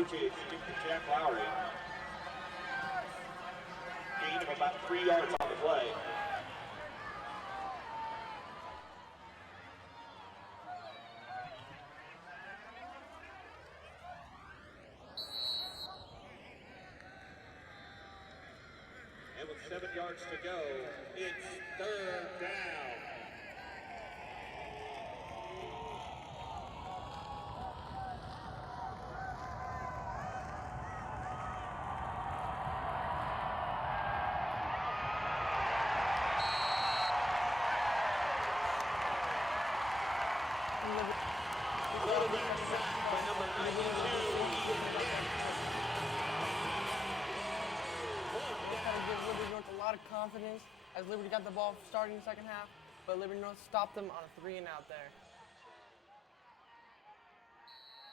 which is Jack Lowry. Gain of about 3 yards on the play. And with 7 yards to go, it's 3rd down. Quarterback sack by number 92. Give Liberty North a lot of confidence as Liberty got the ball starting the second half, but Liberty North stopped them on a 3-and-out there.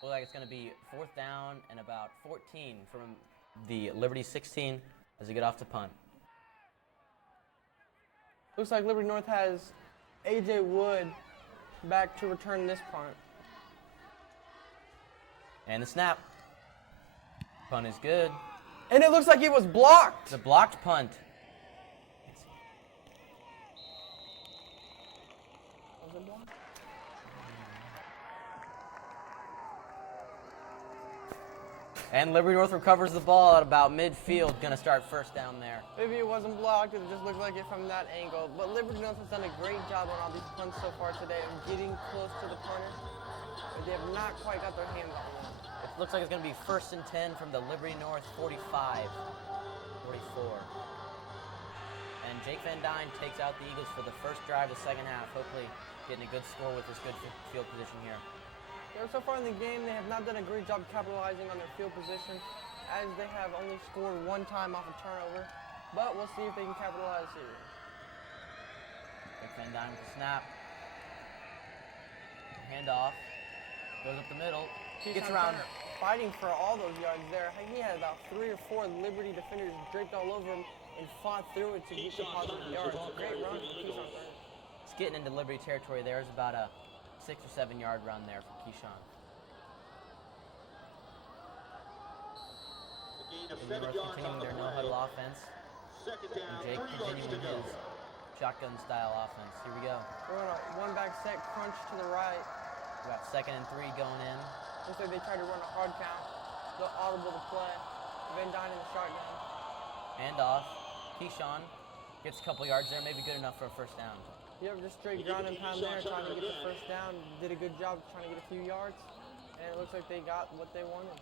Looks like it's going to be 4th down and about 14 from the Liberty 16 as they get off to punt. Looks like Liberty North has A.J. Wood back to return this punt. And the snap. Punt is good. And it looks like it was blocked. It's a blocked punt. Was it blocked? And Liberty North recovers the ball at about midfield. Going to start 1st down there. Maybe it wasn't blocked, it just looked like it from that angle. But Liberty North has done a great job on all these punts so far today of getting close to the punter. But they have not quite got their hands on them. It looks like it's going to be 1st and 10 from the Liberty North 45, 44. And Jake Van Dyne takes out the Eagles for the first drive of the second half, hopefully getting a good score with this good field position here. So far in the game, they have not done a great job capitalizing on their field position, as they have only scored 1 time off a turnover. But we'll see if they can capitalize here. Jake Van Dyne with the snap. Handoff. Goes up the middle. Gets around. Fighting for all those yards there. He had about 3 or 4 Liberty defenders draped all over him and fought through it to get the positive yards. A great run from Keyshawn Turner. It's getting into Liberty territory. There's about a 6 or 7 yard run there from Keyshawn. Liberty North continuing their no-huddle offense. And Jake continuing his shotgun style offense. Here we go. We're on a 1-back set crunch to the right. We got 2nd and 3 going in. Looks like they tried to run a hard count. Go audible to play. Van Dyne in the shotgun. Handoff. Keyshawn gets a couple yards there, maybe good enough for a 1st down. Yep, just straight ground and pound there, trying to get the 1st down. Did a good job trying to get a few yards. And it looks like they got what they wanted.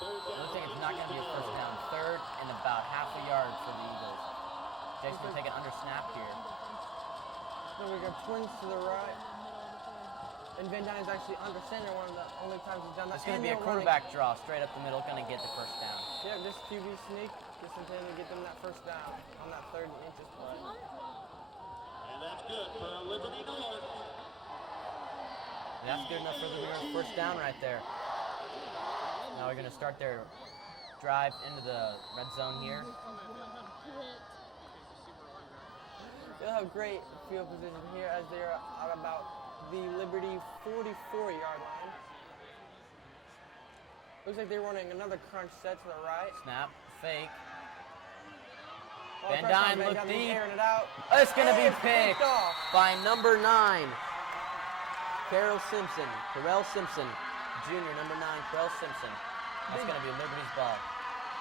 Looks like it's not going to be a 1st down. 3rd and about half a yard for the Eagles. Jake's going to take it under snap here. So we got twins to the right. And Van Dyne is actually under center, one of the only times he's done that. It's going to be a quarterback draw straight up the middle, going to get the 1st down. Yep, just QB sneak, just intending to get them that 1st down on that 3rd and inches play. And that's good for Liberty North. That's good enough for the North 1st down right there. Now we're going to start their drive into the red zone here. They'll have great field position here as they're at about the Liberty 44-yard line. Looks like they're running another crunch set to the right. Snap, fake. Ball Van pressure on Dyne look Dyne, deep. airing it out. It's going to be It's picked off. by number 9. Carroll Simpson, Terrell Simpson, Jr., number 9, Terrell Simpson. That's going to be Liberty's ball.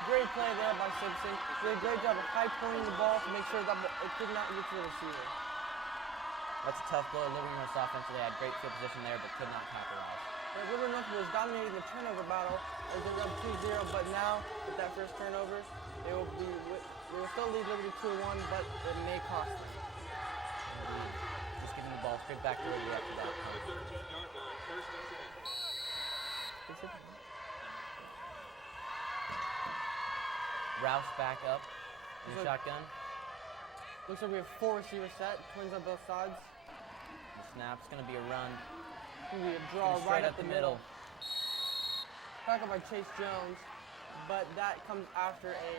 Great play there by Simpson. Did a great job of high pointing the ball to make sure that it did not get to the receiver. That's a tough blow. Liberty North's offense. They had great field position there, but could not capitalize. Liberty North was dominating the turnover battle as they were up 2-0, but now with that 1st turnover, they will still lead Liberty 2-1, but it may cost them. Just giving the ball straight back to Liberty after that. Rouse back up in the shotgun. Looks like we have 4 receivers set, twins on both sides. The snap's going to be a run. It's going to be a draw Straight right up up the middle. Back up by Chase Jones, but that comes after a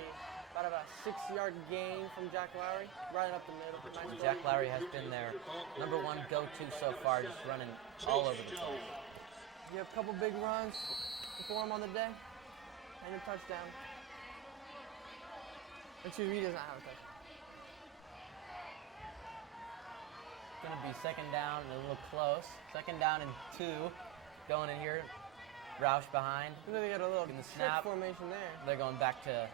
About a 6-yard gain from Jack Lowry, right up the middle. Nice Jack play. Lowry has been their #1 go-to so far, just running all over the place. You have a couple big runs for him on the day, and a touchdown. Excuse me, he does not have a touchdown. It's going to be second down and a little close. Second down and 2 going in here. Roush behind. You know, they got a little In the trick snap. formation there. They're going back to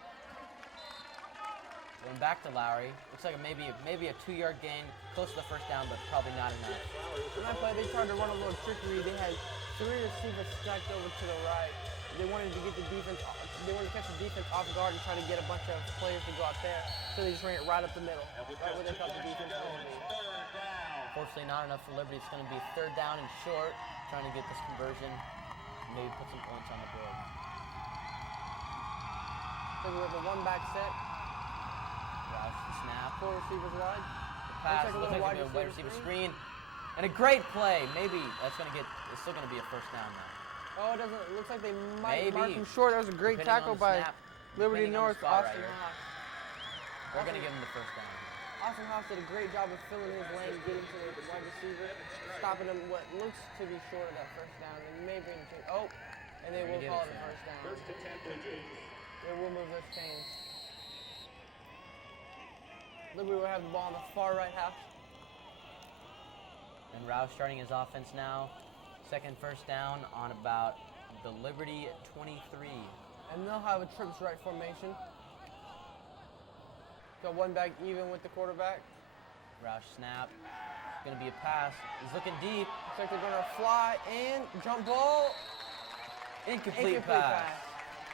Lowry. Looks like maybe a 2-yard gain, close to the first down, but probably not enough. On that play, they tried to run a little trickery. They had 3 receivers stacked over to the right. They wanted to get the defense. They wanted to catch the defense off guard and try to get a bunch of players to go out there. So they just ran it right up the middle, right where they thought the defense was going to be. Unfortunately, not enough for Liberty. It's going to be third down and short, trying to get this conversion, maybe put some points on the board. So we have a 1-back set. Roush the snap. 4 receivers wide. The pass Looks like a looks little like wide a wide receiver receiver screen. And a great play. Maybe that's going to get, it's still going to be a first down now. Oh, it doesn't. It looks like they might Maybe. mark him short. That was a great Depending tackle on the by snap, Liberty depending on the North, spot Austin right here. Haas. We're going to give him the first down. Austin Haas did a great job of filling his lane, getting to the wide receiver, stopping him what looks to be short of that first down. They may bring it. Oh, and they They're will gonna call give it it a to first down. First and 10 Blue Jays. They will move those chains. Liberty will have the ball on the far right half. And Roush starting his offense now. Second first down on about the Liberty 23. And they'll have a trips right formation. Got 1 back even with the quarterback. Roush snap. Going to be a pass. He's looking deep. Looks like they're going to fly and jump ball. Incomplete pass.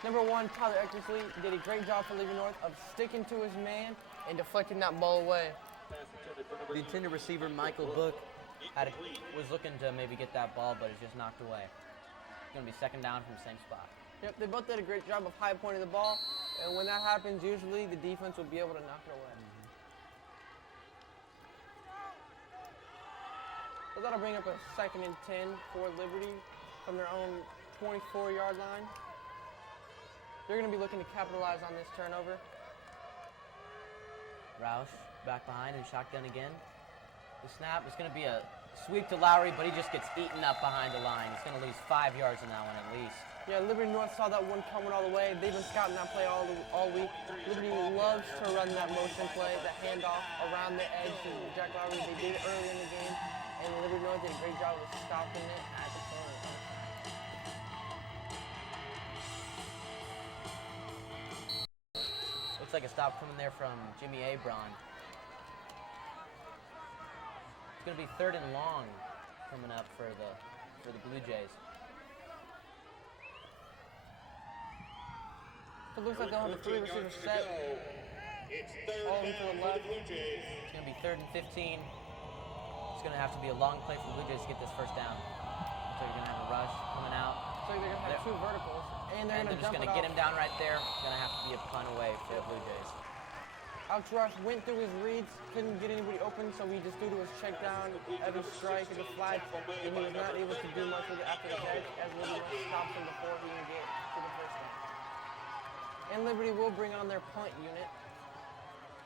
Number 1, Tyler Eckersley did a great job for Liberty North of sticking to his man and deflecting that ball away. The intended receiver, Michael Book, was looking to maybe get that ball, but it's just knocked away. It's going to be second down from the same spot. Yep, they both did a great job of high pointing the ball, and when that happens, usually the defense will be able to knock it away. So that'll bring up a second and 10 for Liberty from their own 24-yard line. They're going to be looking to capitalize on this turnover. Roush back behind and shotgun again. The snap is going to be a sweep to Lowry, but he just gets eaten up behind the line. He's going to lose 5 yards in that one at least. Yeah, Liberty North saw that one coming all the way. They've been scouting that play all week. Liberty loves to run that motion play, the handoff around the edge to Jack Lowry. They did it early in the game, and Liberty North did a great job of stopping it at the corner. Looks like a stop coming there from Jimmy Abron. It's going to be third and long coming up for the Blue Jays. It looks like they'll have a 3 receiver set. It's third All to down the for left. the Blue Jays. It's going to be third and 15. It's going to have to be a long play for the Blue Jays to get this first down. So you're going to have a rush coming out. So they're going to have 2 verticals, and they're And going to they're just jump going it to get off. him down right there. Going to have to be a punt away for the Blue Jays. Alex Rush went through his reads, couldn't get anybody open, so he just threw to his check down, every strike, and the flag, and he was not able to do much with it after the catch, as Liberty stopped him before he can get to the first down. And Liberty will bring on their punt unit.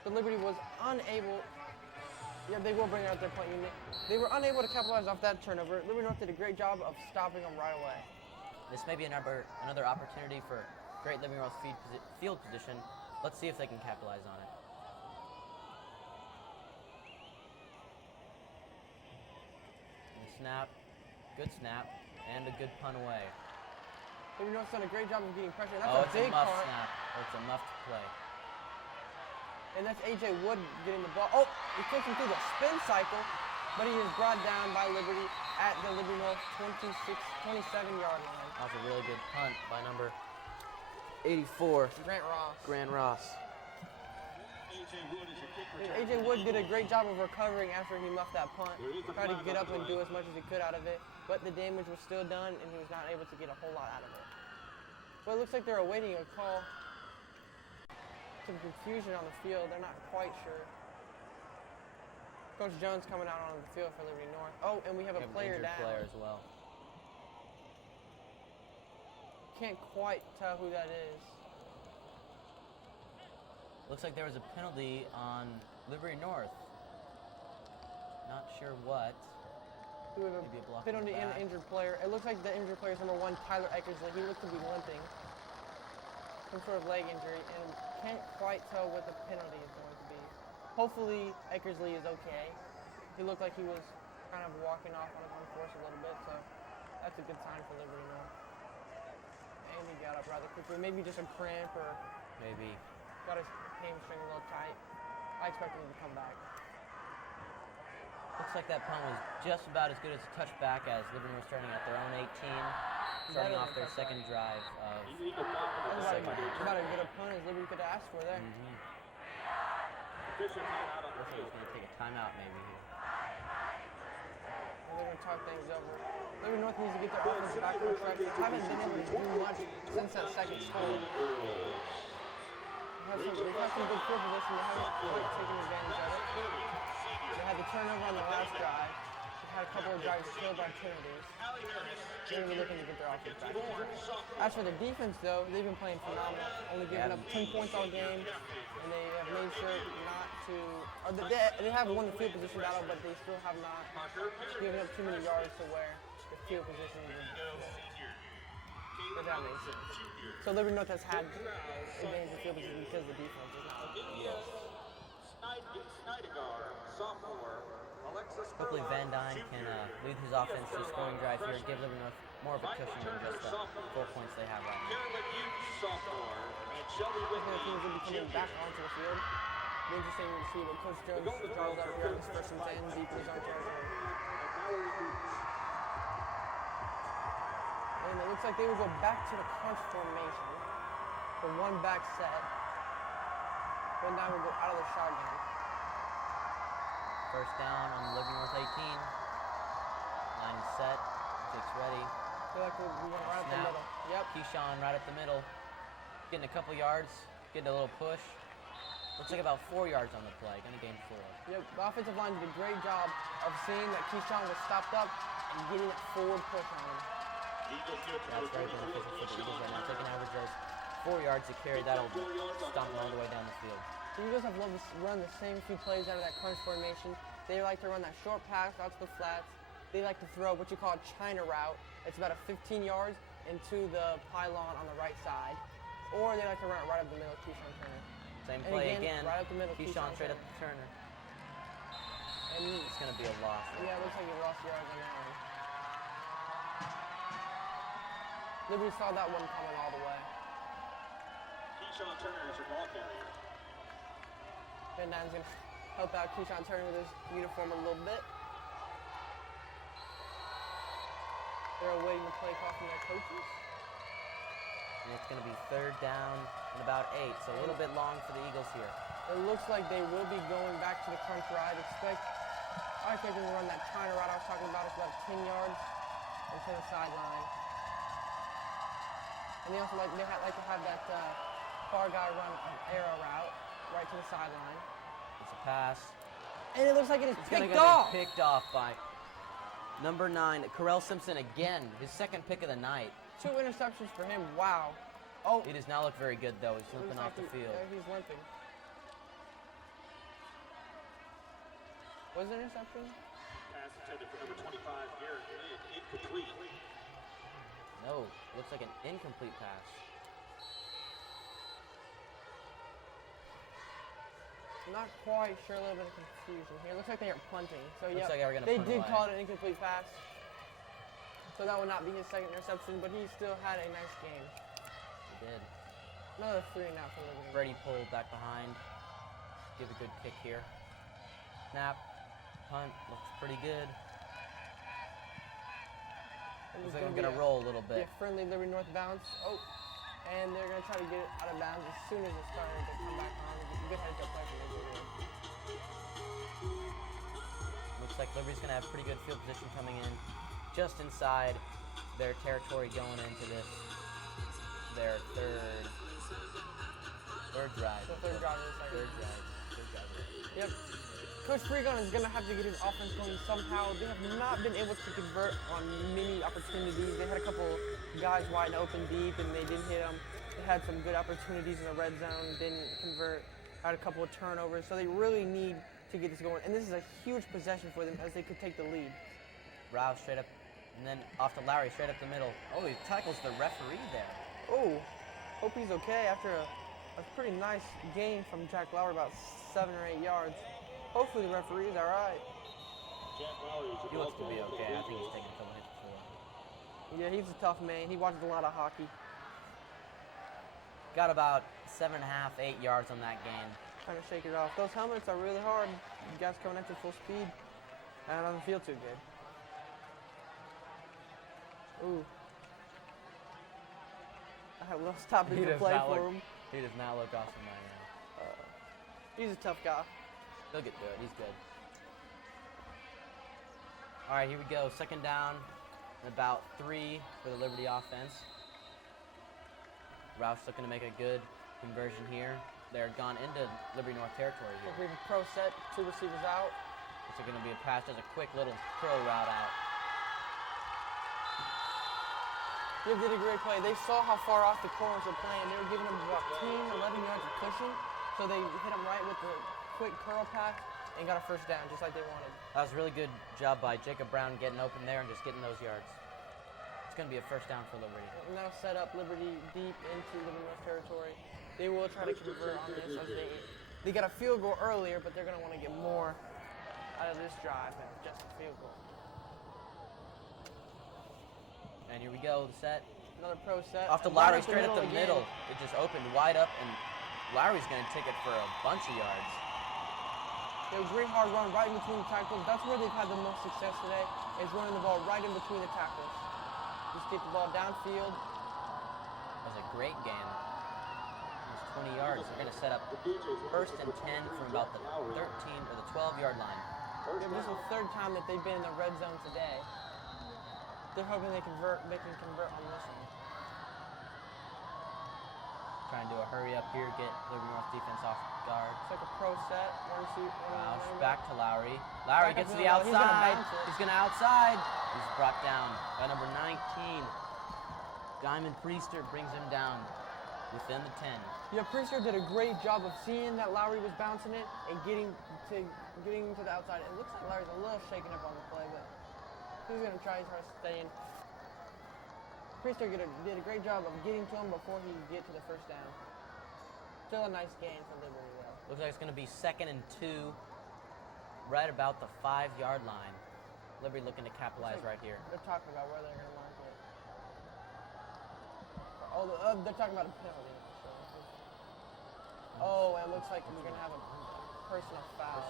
But Liberty was unable, they will bring out their punt unit. They were unable to capitalize off that turnover. Liberty North did a great job of stopping them right away. This may be another opportunity for great Liberty North field position. Let's see if they can capitalize on it. Snap, good snap, and a good punt away. Liberty North's done a great job of getting pressure. And Oh, that's it's a a big muff punt. snap. Oh, it's a muffed play. And that's A.J. Wood getting the ball. Oh, he takes him through the spin cycle, but he is brought down by Liberty at the Liberty North 27-yard line. That was a really good punt by number 84, Grant Ross. Grant Ross. A.J. Wood did a great job of recovering after he muffed that punt. Tried to get up and do as much as he could out of it, but the damage was still done, and he was not able to get a whole lot out of it. Well, it looks like they're awaiting a call. Some confusion on the field. They're not quite sure. Coach Jones coming out on the field for Liberty North. Oh, and we have a player injured down. player as well. Can't quite tell who that is. Looks like there was a penalty on Liberty North. Not sure what. We have Maybe a block a in the penalty and back. an injured player. It looks like the injured player is number 1, Tyler Eckersley. He looks to be limping. Some sort of leg injury, and can't quite tell what the penalty is going to be. Hopefully, Eckersley is okay. He looked like he was kind of walking off on his own force a little bit, so that's a good sign for Liberty North. And he got up rather quickly. Maybe just a cramp or Maybe. got his hamstring a little tight. I expect him to come back. Looks like that punt was just about as good as a touchback as Liberty North starting at their own 18, starting off their second drive of Illegal punt. the second half. About as good a punt as Liberty could ask for there. Official timeout on the Looks like field. he's going to take a timeout maybe here. And they're going to talk things over. Liberty North needs to get their offense back on track. They haven't been able to do much since that second score. They've had some good field position. They haven't quite taken advantage of it. They had the turnover on the last drive. They had a couple of drives killed by penalties. They're going to be looking to get their offense back. As for the defense, though, they've been playing phenomenal. Only giving up 10 points all game, and they have made sure not to. Or they have won the field position battle, but they still have not given up too many yards to where the field position is. If that makes sense. So Liberty North has had advantage of field position because the defense is not looking good. Hopefully Van Dyne can lead his offense to a scoring drive here and give Liberty North more of a cushion than just the 4 points they have right now. I think the teams will be coming back onto the field. It'll be interesting to see what Coach Jones draws up here on this first and 10 deep in his own territory. And it looks like they will go back to the crunch formation. The one back set. Van Dyne will go out of the shotgun. First down on Liberty North 18. Line is set. Jake's ready. I feel like we went right up the Snap. middle. Yep. Keyshawn right up the middle. Getting a couple yards. Getting a little push. Looks like about 4 yards on the play. Gonna gain 4. Yep. The offensive line did a great job of seeing that Keyshawn was stopped up and getting that forward push on him. That's very beneficial for the Eagles right now. Taking average yards 4 yards to carry. That'll stomp them all the way down the field. The Eagles have loved to run the same few plays out of that crunch formation. They like to run that short pass out to the flats. They like to throw what you call a China route. It's about a 15 yards into the pylon on the right side. Or they like to run it right up the middle, Keyshawn Turner. Same And play again, again. right up the middle, Keyshawn straight up Turner. to Turner. And It's gonna be a loss. yeah, it looks like he lost yards on that one. Liberty saw that one coming all the way. Keyshawn Turner is your ball carrier. Van Dyne's going to help out Keyshawn Turner with his uniform a little bit. They're awaiting the play call from their coaches. And it's gonna be third down and about 8. So a little bit long for the Eagles here. It looks like they will be going back to the crunch ride. I expect them to run that China route I was talking about. It's about 10 yards into the sideline. And they also like to have that far guy run an arrow route right to the sideline. It's a pass. And it looks like it is It's gonna picked get off. picked off by number 9, Carell Simpson again. His second pick of the night. 2 interceptions for him. Wow. Oh, He does not look very good though. He's limping off the field. Yeah, he's limping. Was it an interception? Pass intended for number 25, Garrett. Incomplete. No, looks like an incomplete pass. Not quite sure, a little bit of confusion here. Looks like they are punting. So Looks yeah, like they were gonna they punt did away. call it an incomplete pass. So that would not be his second interception, but he still had a nice game. He did. Another 3 and out for Liberty. Brady pulled back behind. Give a good kick here. Snap. Punt. Looks pretty good. And Looks it's like I'm be gonna roll a little be bit. a friendly Liberty North bounce. Oh, and they're gonna try to get it out of bounds as soon as it started to come back on. Good heads up play from Liberty. Looks like Liberty's gonna have pretty good field position coming in, just inside their territory going into this, their third drive. The third drive of the second. Third drive. Yep. Coach Freegon is going to have to get his offense going somehow. They have not been able to convert on many opportunities. They had a couple guys wide open deep, and they didn't hit them. They had some good opportunities in the red zone, didn't convert. had a couple of turnovers, so they really need to get this going. And this is a huge possession for them as they could take the lead. Rouse straight up, and then off to Lowry, straight up the middle. Oh, he tackles the referee there. Oh, hope he's okay after a pretty nice gain from Jack Lowry, about 7 or 8 yards. Hopefully the referee's all right. He looks to be okay. I think he's taken a couple hits before. Yeah, he's a tough man. He watches a lot of hockey. Got about 7.5, 8 yards on that gain. Trying to shake it off. Those helmets are really hard. You guys coming at you full speed, and it doesn't feel too good. Ooh. I had a little stoppage to play for him. He does not look awesome right now. He's a tough guy. He'll get through it. He's good. All right, here we go. Second down, and about 3 for the Liberty offense. Roush looking to make a good conversion here. They're gone into Liberty North territory here. We have a pro set, 2 receivers out. It's going to be a pass, just a quick little curl route out. They did a great play. They saw how far off the corners were playing. They were giving them about 10, 11 yards of cushion. So they hit them right with the quick curl pass and got a first down, just like they wanted. That was a really good job by Jacob Brown getting open there and just getting those yards. It's going to be a first down for Liberty. And that'll set up Liberty deep into Liberty North territory. They will try to convert on this as they got a field goal earlier, but they're going to want to get more out of this drive than just a field goal. And here we go, the set. Another pro set. Off to Lowry, straight up the middle. It just opened wide up, and Lowry's going to take it for a bunch of yards. It was a great hard run right in between the tackles. That's where they've had the most success today, is running the ball right in between the tackles. Just get the ball downfield. That was a great game. It was 20 yards. They're going to set up first and 10 from about the 13 or the 12-yard line. Yeah, this is the 3rd time that they've been in the red zone today. They're hoping they can convert on this one. Trying to do a hurry up here, get Liberty North defense off guard. It's like a pro set. Roush back to Lowry. Lowry gets to the outside. He's going to outside. He's brought down by number 19. Diamond Priester brings him down within the 10. Yeah, Priester did a great job of seeing that Lowry was bouncing it and getting to the outside. It looks like Lowry's a little shaken up on the play, but he's going to try to stay in. Priester did a great job of getting to him before he could get to the first down. Still a nice gain for Liberty, though. Looks like it's going to be 2nd and 2, right about the 5-yard line. Liberty looking to capitalize right here. They're talking about where they're going to mark it. Oh, they're talking about a penalty. Oh, and it looks like we're going to have a personal foul.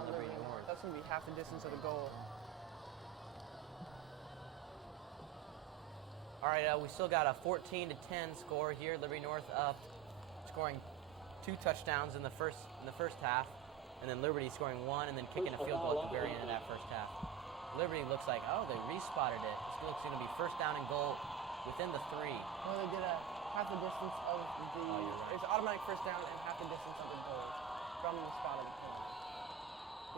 On Liberty North. That's going to be half the distance of the goal. All right, we still got a 14-10 score here. Liberty North up, scoring 2 touchdowns in the first half, and then Liberty scoring 1 and then kicking a field goal at the very end of that first half. Liberty looks like, oh, they respotted it. This looks going to be first down and goal within the 3. Well, they did half the distance of the. Oh, you're right. It's automatic first down and half the distance of the goal from the spot of the penalty.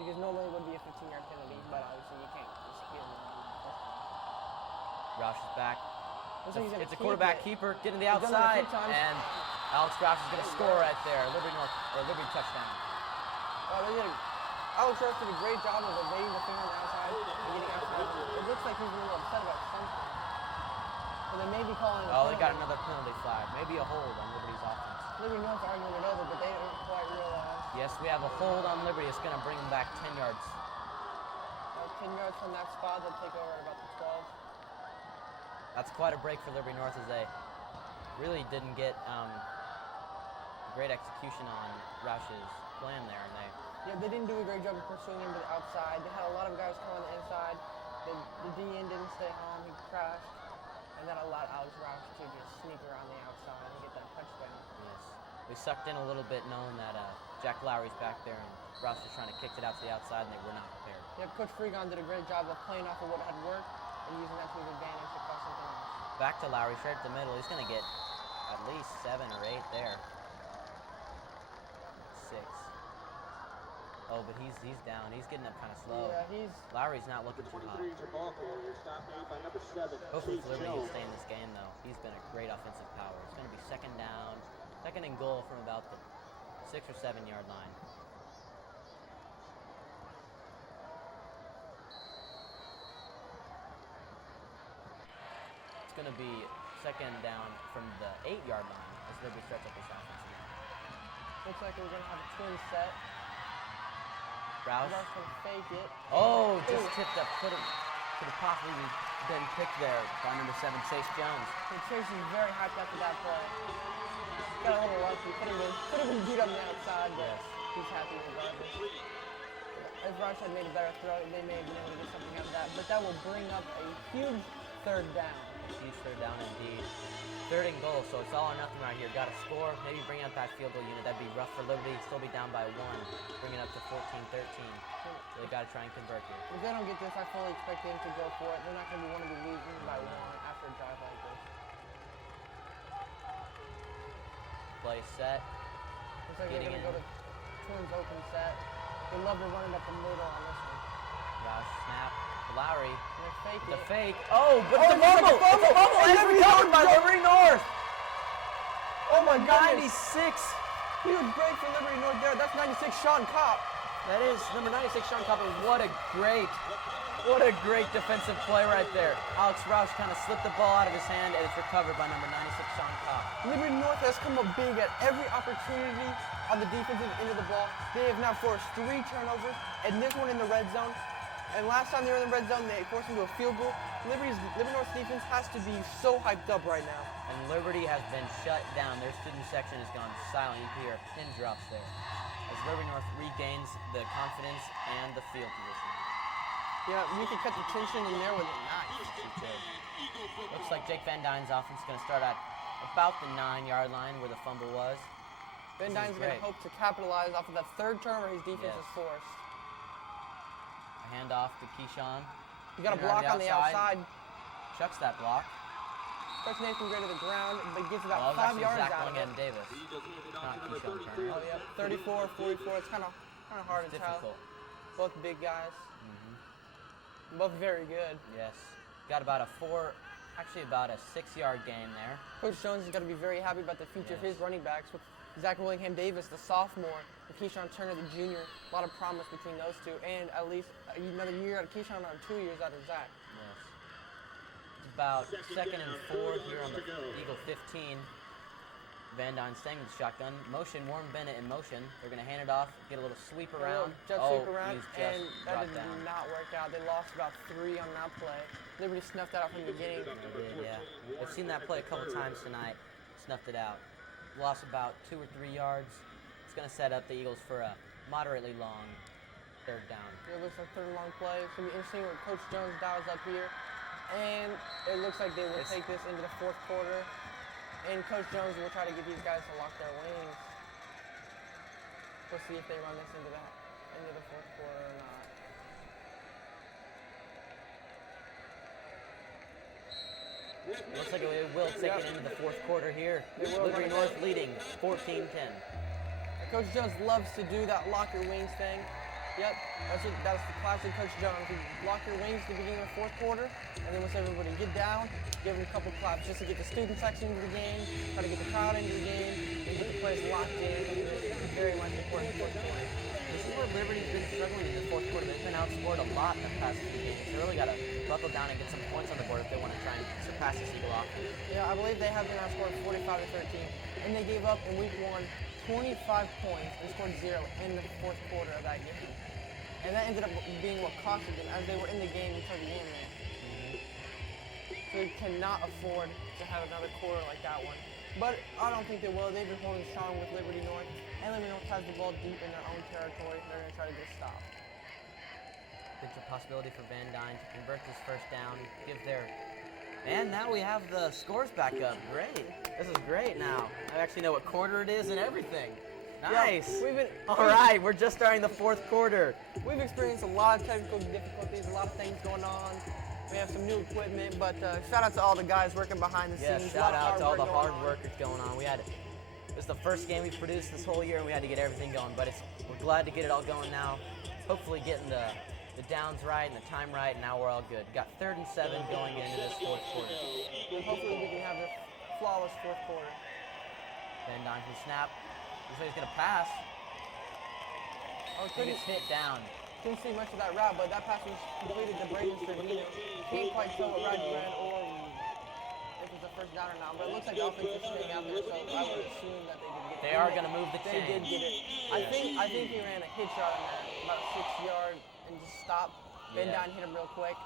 Because normally it would be a 15-yard penalty, but obviously you can't just give them. Roush is back. It's a quarterback keeper getting the outside, and Alex Roush is going to score right there. Liberty touchdown. Alex Roush did a great job of evading the finger on the outside and getting outside. It looks like he's a little upset about something. So they may be calling. Oh, they got another penalty flag. Maybe a hold on Liberty's offense. Liberty North's arguing it over, but they don't quite realize. Yes, we have a hold on Liberty. It's going to bring them back 10 yards. 10 yards from that spot, they'll take over at about the 12. That's quite a break for Liberty North as they really didn't get great execution on Roush's plan there. Yeah, they didn't do a great job of pursuing him to the outside. They had a lot of guys come on the inside. The DN didn't stay home. He crashed. And that allowed Alex Roush to just sneak around the outside and get that touchdown. Yes. We sucked in a little bit knowing that Jack Lowry's back there and Roush was trying to kick it out to the outside and they were not prepared. Yeah, Coach Freegon did a great job of playing off of what had worked and using that to his advantage to cause something else. Back to Lowry, straight up the middle. He's going to get at least 7 or 8 there. 6. Oh, but he's down. He's getting up kind of slow. Yeah, Lowry's not looking too hot. Hopefully Liberty can stay in this game, though. He's been a great offensive power. It's going to be 2nd down, 2nd and goal from about the 6 or 7 yard line. It's going to be second down from the 8 yard line as Liberty starts up this offense again. Looks like we're going to have a twin set. Roush. Roush going to fake it. Oh, just tipped up. Could have possibly been picked there by number 7, Chase Jones. And Chase is very hyped after that play. Got a little lucky. Could have been beat on the outside, but he's happy regardless. If Roush had made a better throw, they may have been able to get something out of that. But that will bring up a huge third down. Huge third down indeed. Third and goal, so it's all or nothing right here. Got to score, maybe bring out that field goal unit. That'd be rough for Liberty. Still be down by 1. Bring it up to 14-13. So they got to try and convert here. If they don't get this, I fully expect them to go for it. They're not going to want to be losing by 1 after a drive like this. Play set. Looks like they're going to go to Twins open set. They love to run it up the middle on this one. Roush snap. Lowry. The fake. Oh, but oh, the fumble! It's a fumble! And recovered by Liberty North! Oh my goodness! 96! Huge break for Liberty North there. That's 96 Sean Kopp. That is number 96 Sean Kopp. What a great defensive play right there. Alex Roush kind of slipped the ball out of his hand and it's recovered by number 96 Sean Kopp. Liberty North has come up big at every opportunity on the defensive end of the ball. They have now forced 3 turnovers, and this one in the red zone. And last time they were in the red zone, they forced them to a field goal. Liberty North's defense has to be so hyped up right now. And Liberty has been shut down. Their student section has gone silent. You can hear pin drops there. As Liberty North regains the confidence and the field position. Yeah, you could cut the tension in there with a knife. Looks like Jake Van Dyne's offense is going to start at about the 9 yard line where the fumble was. Van Dyne's going to hope to capitalize off of that third turnover his defense has forced. Hand off to Keyshawn. You got a block on the outside. Chucks that block. Chucks Nathan Gray to the ground, but gets about 5 yards out of it. Davis. Not Keyshawn Turner. Oh, yeah. 34, 44. It's kind of hard to tell. Both big guys. Both very good. Yes. Got about a 6-yard gain there. Coach Jones is going to be very happy about the future of his running backs with Zach Willingham Davis, the sophomore, and Keyshawn Turner, the junior. A lot of promise between those two, and at least another year out of Keyshawn, or 2 years out of Zach. Yes. It's about 2nd and 4 here on the Eagle 15. Van Dyne staying with the shotgun. Motion, Warren Bennett in motion. They're going to hand it off, get a little sweep around. Sweep around, and that did down. not work out. They lost about 3 on that play. Liberty snuffed that out from the beginning. They did, yeah. I've seen that play a couple times tonight. Snuffed it out. Lost about 2 or 3 yards. It's going to set up the Eagles for a moderately long third down. It looks like third long play. It's going to be interesting what Coach Jones dials up here. And it looks like they will take this into the 4th quarter. And Coach Jones will try to get these guys to lock their wings. We'll see if they run this into the 4th quarter or not. Looks like it will take it into the 4th quarter here. Liberty North leading 14-10. Coach Jones loves to do that lock your wings thing. Yep, that's the classic Coach Jones. You lock your wings at the beginning of the 4th quarter, and then once everybody get down, give them a couple claps just to get the student section into the game, try to get the crowd into the game, and get the players locked in. It's very much important 4th quarter. This is where Liberty's been struggling in the 4th quarter. They've been outscored a lot in the past few games. They really got to buckle down and get some points on the board if they want to try and surpass this Eagle offense. Yeah, I believe they have been outscored 45-13, and they gave up in week 1 25 points and scored 0 in the 4th quarter of that game. And that ended up being what costed them as they were in the game until the end there. So they cannot afford to have another quarter like that one. But I don't think they will. They've been holding strong with Liberty North. And Liberty North has the ball deep in their own territory. They're going to try to get a stop. It's a possibility for Van Dyne to convert this first down, give their... And now we have the scores back up. Great. This is great now. I actually know what quarter it is and everything. Nice. Yeah, all right, we're just starting the 4th quarter. We've experienced a lot of technical difficulties, a lot of things going on. We have some new equipment, but shout out to all the guys working behind the scenes. Yeah, shout out to all the hard workers going on. This is the first game we produced this whole year, and we had to get everything going. But we're glad to get it all going now. Hopefully getting the downs right and the time right, and now we're all good. Got 3rd and 7 going into this 4th quarter. And hopefully we can have a flawless 4th quarter. Van Dyne from snap. Looks like he's gonna pass. Oh, He gets hit down. couldn't see much of that route, but that pass was completed to Braden Servino. Can't quite tell what route he ran or if it's a first down or not, but it looks like the offense is staying out there, so I would assume that they did get it. They are gonna move the They did chains. get it. I think he ran a hitch route on that, about 6 yard, and just stopped. Bend Yeah. down, hit him real quick.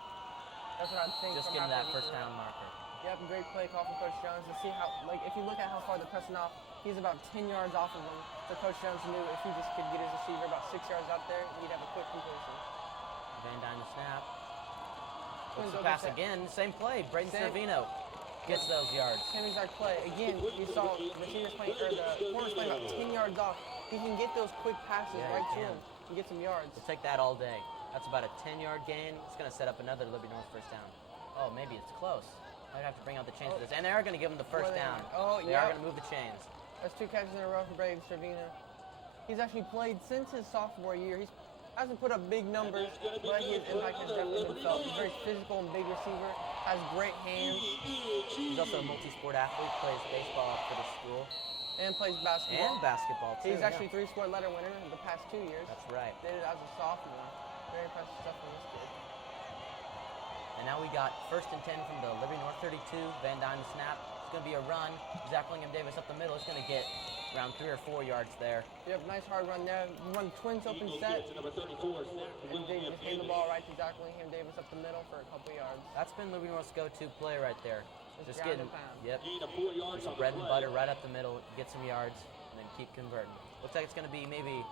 That's what I think. Just from getting after that he first threw it. down marker. Yep, great play call from Coach Jones to see how, like, if you look at how far they're pressing off, he's about 10 yards off of him. So Coach Jones knew if he just could get his receiver about 6 yards out there, he'd have a quick completion. Van Dyne the snap. Twins Looks the open pass set. again. Same play. Braden Same. Servino gets those yards. Same exact play. Again, we saw receivers playing, or the corners playing about 10 yards off. He can get those quick passes Yeah, right he to can. him and get some yards. We'll take that all day. That's about a 10-yard gain. It's going to set up another Liberty North first down. Oh, maybe it's close. I'd have to bring out the chains for this. And they are going to give him the first Well, down. oh, They yeah. are going to move the chains. That's 2 catches in a row for Braden Servino. He's actually played since his sophomore year. He hasn't put up big numbers, but his impact has definitely been felt. He's a very physical and big receiver, has great hands, He's also a multi-sport athlete, plays baseball for the school. and plays basketball. And basketball, too. He's yeah. actually 3-sport letter winner in the past 2 years. That's right. Did it as a sophomore. Very impressive stuff from this kid. And now we got 1st and 10 from the Liberty North 32. Van Dyne the snap. It's going to be a run. Zach William Davis up the middle. It's going to get around 3 or 4 yards there. Yep, nice hard run there. Run Twins open set. And they just hand the ball right to Zach William Davis up the middle for a couple yards. That's been Liberty North's go-to play right there. Just Just ground getting, and pound. yep, just bread and butter right up the middle, get some yards, and then keep converting. Looks like it's going to be maybe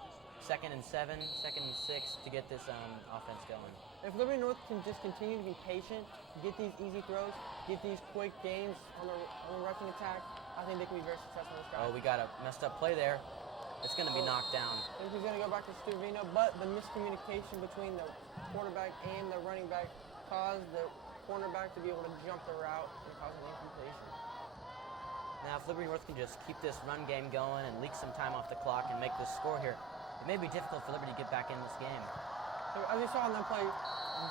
2nd and 7, 2nd and 6 to get this offense going. If Liberty North can just continue to be patient, get these easy throws, get these quick gains on the rushing attack, I think they can be very successful in this drive. Oh, we got a messed up play there. It's going to be knocked down. I think he's going to go back to Servino, but the miscommunication between the quarterback and the running back caused the cornerback to be able to jump the route and cause an incompletion. Now, if Liberty North can just keep this run game going and leak some time off the clock and make this score here, it may be difficult for Liberty to get back in this game. So as you saw on that play,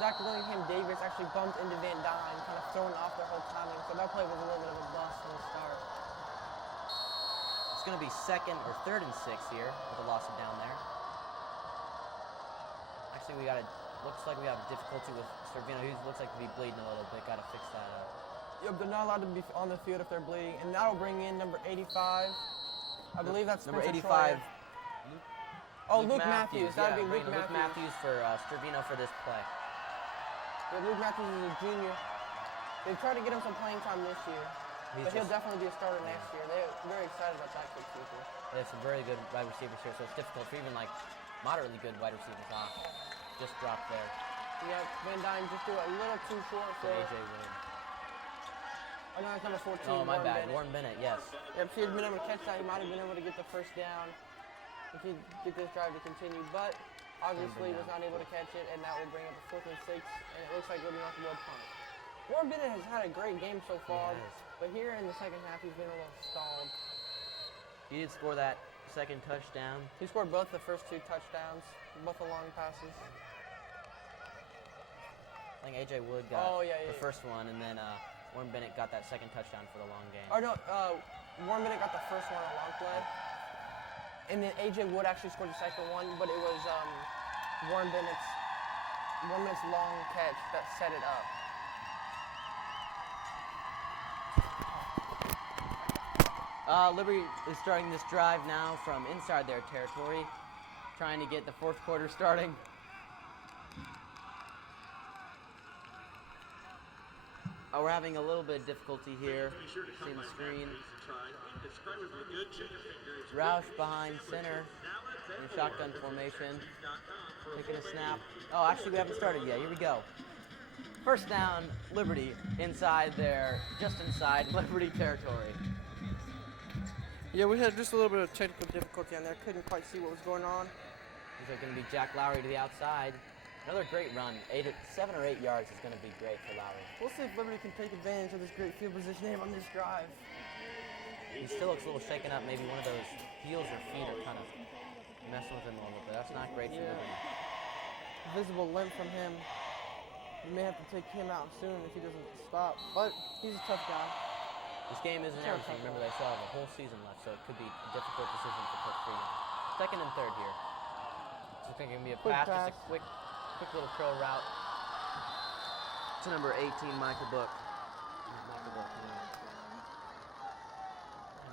Zach William Davis actually bumped into Van Dyne, kind of throwing off their whole timing. So that play was a little bit of a bust from the start. It's going to be 2nd or 3rd and 6 here with a loss of down there. Actually, looks like we have difficulty with Servino. He looks like to be bleeding a little bit. Got to fix that up. Yep, they're not allowed to be on the field if they're bleeding, and that'll bring in number 85. I believe that's Number Spencer 85. Troyer. Oh, Luke Matthews. That'd be Luke Luke Matthews. Matthews for Servino for this play. Yeah, Luke Matthews is a junior. They tried to get him some playing time this year, but he'll definitely be a starter next year. They're very excited about that kid future. They have some very good wide receivers here, so it's difficult for even like moderately good wide receivers. Just dropped there. Yep, Van Dyne just threw a little too short To for AJ Wood. Oh no, it's number 14. Oh, my Warren bad. Bennett. Warren Bennett, yes. Yep, if he had been able to catch that, he might have been able to get the first down. If he get this drive to continue, but obviously was not able to catch it, and that will bring up a 4th and 6, and it looks like Liberty North will punt. Warren Bennett has had a great game so far, He has. but here in the second half, he's been a little stalled. He did score that 2nd touchdown. He scored both the first 2 touchdowns, both the long passes. I think AJ Wood got the first one, and then Warren Bennett got that 2nd touchdown for the long game. Or no, Warren Bennett got the first one on a long play, and then AJ Wood actually scored the second one, but it was Warren Bennett's long catch that set it up. Liberty is starting this drive now from inside their territory, trying to get the 4th quarter starting. We're having a little bit of difficulty here, seeing the screen. Roush behind center in shotgun formation, taking a snap. Oh, actually we haven't started yet. Here we go. First down, Liberty just inside Liberty territory. Yeah, we had just a little bit of technical difficulty on there. Couldn't quite see what was going on. These are going to be Jack Lowry to the outside. Another great run. 7 or 8 yards is going to be great for Lowry. We'll see if Liberty can take advantage of this great field position they have on this drive. He still looks a little shaken up. Maybe one of those heels or feet are kind of messing with him a little bit. That's not great for Liberty. Visible limp from him. We may have to take him out soon if he doesn't stop, but he's a tough guy. This game isn't everything. Remember, they still have a whole season left, so it could be a difficult decision for Coach Freeman. Second and third here. It's going to be a pass, just a quick little curl route to number 18, Michael Book.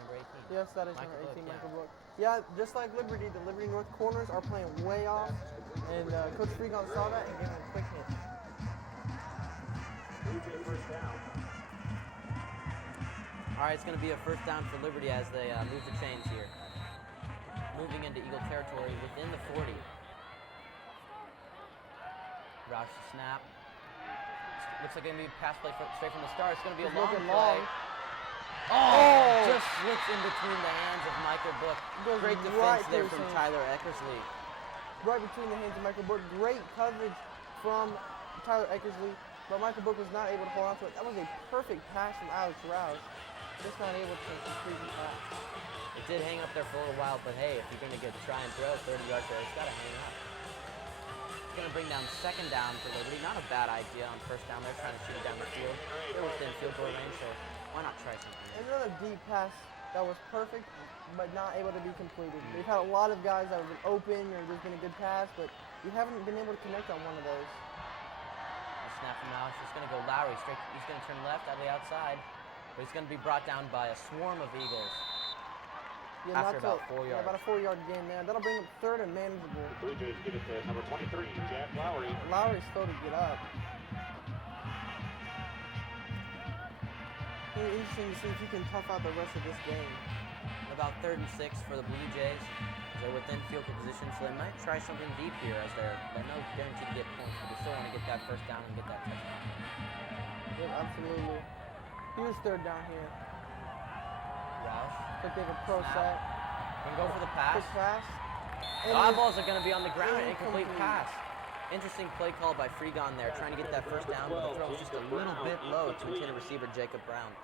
Number 18. Yes, that is number 18, Michael Book. Yeah, just like Liberty, the Liberty North corners are playing way off, and Coach Freegan saw that and gave him a quick hit. First down. All right, it's going to be a first down for Liberty as they move the chains here. Moving into Eagle territory within the 40. Roush the snap. Looks like it's going to be a pass play straight from the start. It's going to be a long play. Oh! Just slips in between the hands of Michael Book. Great defense there from Tyler Eckersley. Right between the hands of Michael Book. Great coverage from Tyler Eckersley, but Michael Book was not able to hold on to it. That was a perfect pass from Alex Roush. Just not able to complete the pass. It did hang up there for a little while, but hey, if you're going to try and throw 30 yards there, it's got to hang up. It's going to bring down second down for Liberty. Not a bad idea on first down. They're trying to shoot it down the field. They're within field goal range, so why not try something? Another deep pass that was perfect, but not able to be completed. We've had a lot of guys that have been open or there's been a good pass, but we haven't been able to connect on one of those. The snap from Alex is going to go Lowry straight. He's going to turn left out of the outside, but he's going to be brought down by a swarm of Eagles. Yeah, after about 4 yards. Yeah, about a 4-yard gain there. That'll bring up third and manageable. Blue Jays get it to number 23, Jack Lowry. Lowry's slow to get up. It'll be interesting to see if he can tough out the rest of this game. About 3rd and 6 for the Blue Jays. They're within field goal position, so they might try something deep here as they're no guarantee to get points, but they still want to get that first down and get that touchdown. Yeah, absolutely. Here's third down here. Roush. Could take a pro set. Can go for the pass. Quick pass. The eyeballs are going to be on the ground. Incomplete pass. Interesting play call by Freegan there, trying to get that first down, but the throw was just a little bit low to intended receiver Jacob Brown.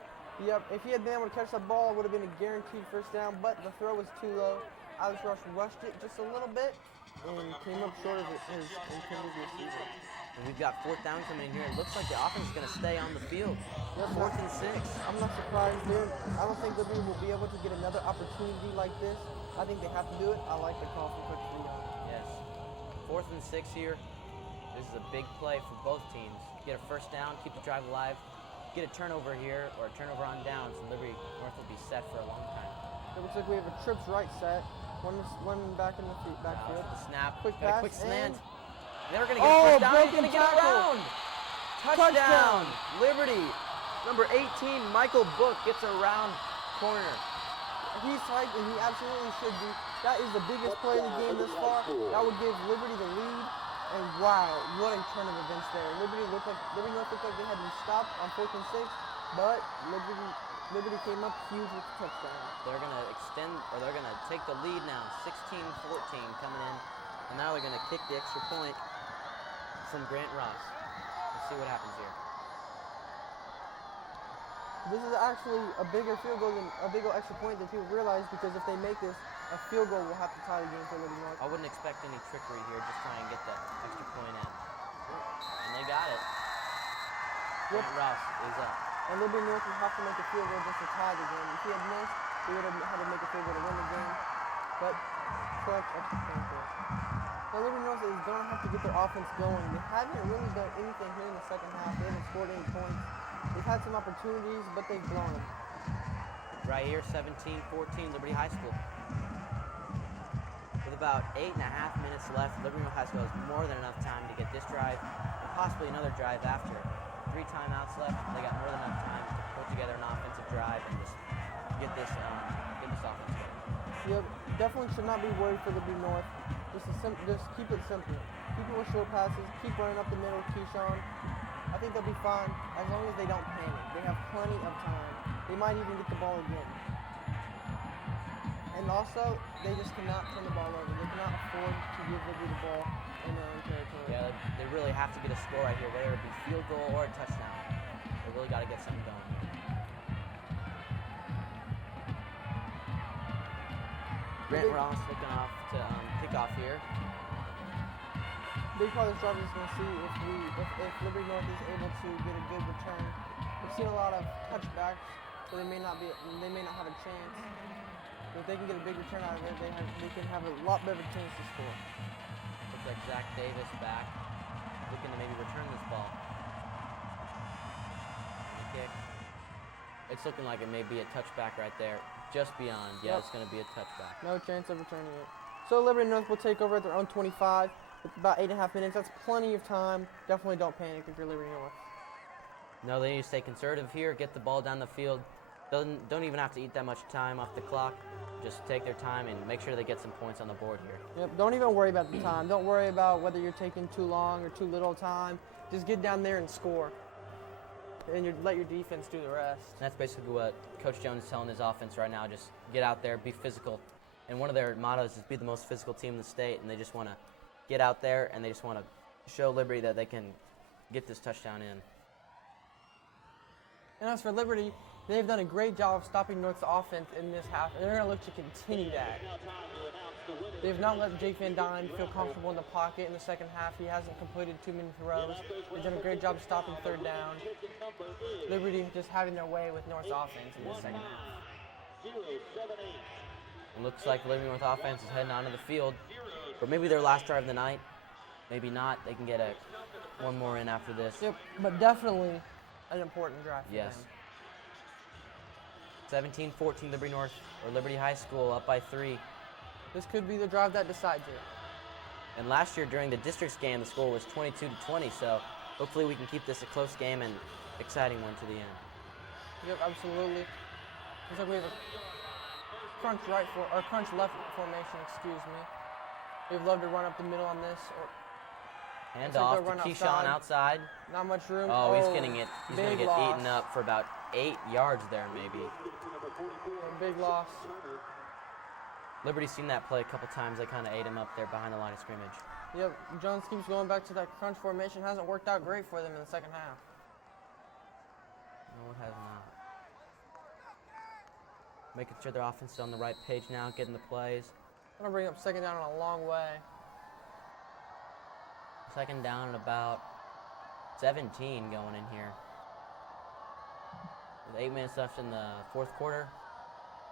Yep, if he had been able to catch that ball, it would have been a guaranteed first down, but the throw was too low. Alex Roush rushed it just a little bit and came up short of his intended receiver. And we've got fourth down coming in here. It looks like the offense is going to stay on the field. Yep, 4th and 6. I'm not surprised, dude. I don't think Liberty will be able to get another opportunity like this. I think they have to do it. I like the call from Coach Freegan. Yes. 4th and 6 here. This is a big play for both teams. Get a first down, keep the drive alive. Get a turnover here, or a turnover on downs, and Liberty North will be set for a long time. It looks like we have a trips right set. One back in the backfield. The snap. Quick Got a pass. quick slant. And They're going to get a first down. He's going to get tackle. around. Touchdown. Liberty. Number 18, Michael Book gets around corner. He's hyped, and he absolutely should be. That is the biggest play of the game this far. That would give Liberty the lead. And wow, what a turn of events there. Liberty North looked like they had been stopped on 4th and 6, but Liberty came up huge with the touchdown. They're going to extend, or they're going to take the lead now. 16-14 coming in. And now they're going to kick the extra point from Grant Ross. Let's see what happens here. This is actually a bigger field goal than a bigger extra point than people realize, because if they make this, a field goal will have to tie the game for Liberty North. I wouldn't expect any trickery here. Just try and get that extra point in. And they got it. Grant Ross is up. And Liberty North will have to make a field goal just to tie the game. If he had missed, they would have had to make a field goal to win the game. But clutch extra point there. Now Liberty North is going to have to get their offense going. They haven't really done anything here in the second half. They haven't scored any points. They've had some opportunities, but they've blown them. Right here, 17-14, Liberty High School. With about 8.5 minutes left, Liberty High School has more than enough time to get this drive and possibly another drive after. 3 timeouts left. They got more than enough time to put together an offensive drive and just get this offense going. Yeah, definitely should not be worried for Liberty North. Just keep it simple. Keep it with short passes. Keep running up the middle, Keyshawn. I think they'll be fine as long as they don't panic. They have plenty of time. They might even get the ball again. And also, they just cannot turn the ball over. They cannot afford to give Liberty the ball in their own territory. Yeah, they really have to get a score right here, whether it be field goal or a touchdown. They really got to get something going. Grant Ross looking off to kickoff here. Big part of this drive is going to see if Liberty North is able to get a good return. We've seen a lot of touchbacks so they may not have a chance. But if they can get a big return out of it, they can have a lot better chance to score. Looks like Zach Davis back, looking to maybe return this ball. Kick. It's looking like it may be a touchback right there, just beyond. Yeah, it's going to be a touchback. No chance of returning it. So Liberty North will take over at their own 25 with about 8.5 minutes. That's plenty of time. Definitely don't panic if you're Liberty North. No, they need to stay conservative here, get the ball down the field. Don't even have to eat that much time off the clock. Just take their time and make sure they get some points on the board here. Yep, don't even worry about the time. Don't worry about whether you're taking too long or too little time. Just get down there and score. And let your defense do the rest. That's basically what Coach Jones is telling his offense right now. Just get out there, be physical. And one of their mottos is be the most physical team in the state, and they just want to get out there and they just want to show Liberty that they can get this touchdown in. And as for Liberty, they've done a great job of stopping North's offense in this half, and they're going to look to continue that. They've not let Jake Van Dyne feel comfortable in the pocket in the second half. He hasn't completed too many throws. They've done a great job of stopping third down. Liberty just having their way with North's offense in the second half. It looks like Liberty North offense is heading onto the field, or maybe their last drive of the night. Maybe not. They can get one more in after this. Yep, but definitely an important drive for yes. them. 17-14 Liberty North, or Liberty High School, up by 3. This could be the drive that decides it. And last year during the districts game, the score was 22-20, so hopefully we can keep this a close game and exciting one to the end. Yep, absolutely. Looks like we have a crunch left formation, excuse me. They'd love to run up the middle on this. Hand off to Keyshawn outside. Not much room. Oh, he's getting it. He's going to get loss. eaten up for about 8 yards there, maybe. Big loss. Liberty's seen that play a couple times. They kind of ate him up there behind the line of scrimmage. Yep, Jones keeps going back to that crunch formation. Hasn't worked out great for them in the second half. No, it has not. Making sure their offense is on the right page now, getting the plays. I'm going to bring up second down in a long way. Second down and about 17 going in here. With 8 minutes left in the fourth quarter,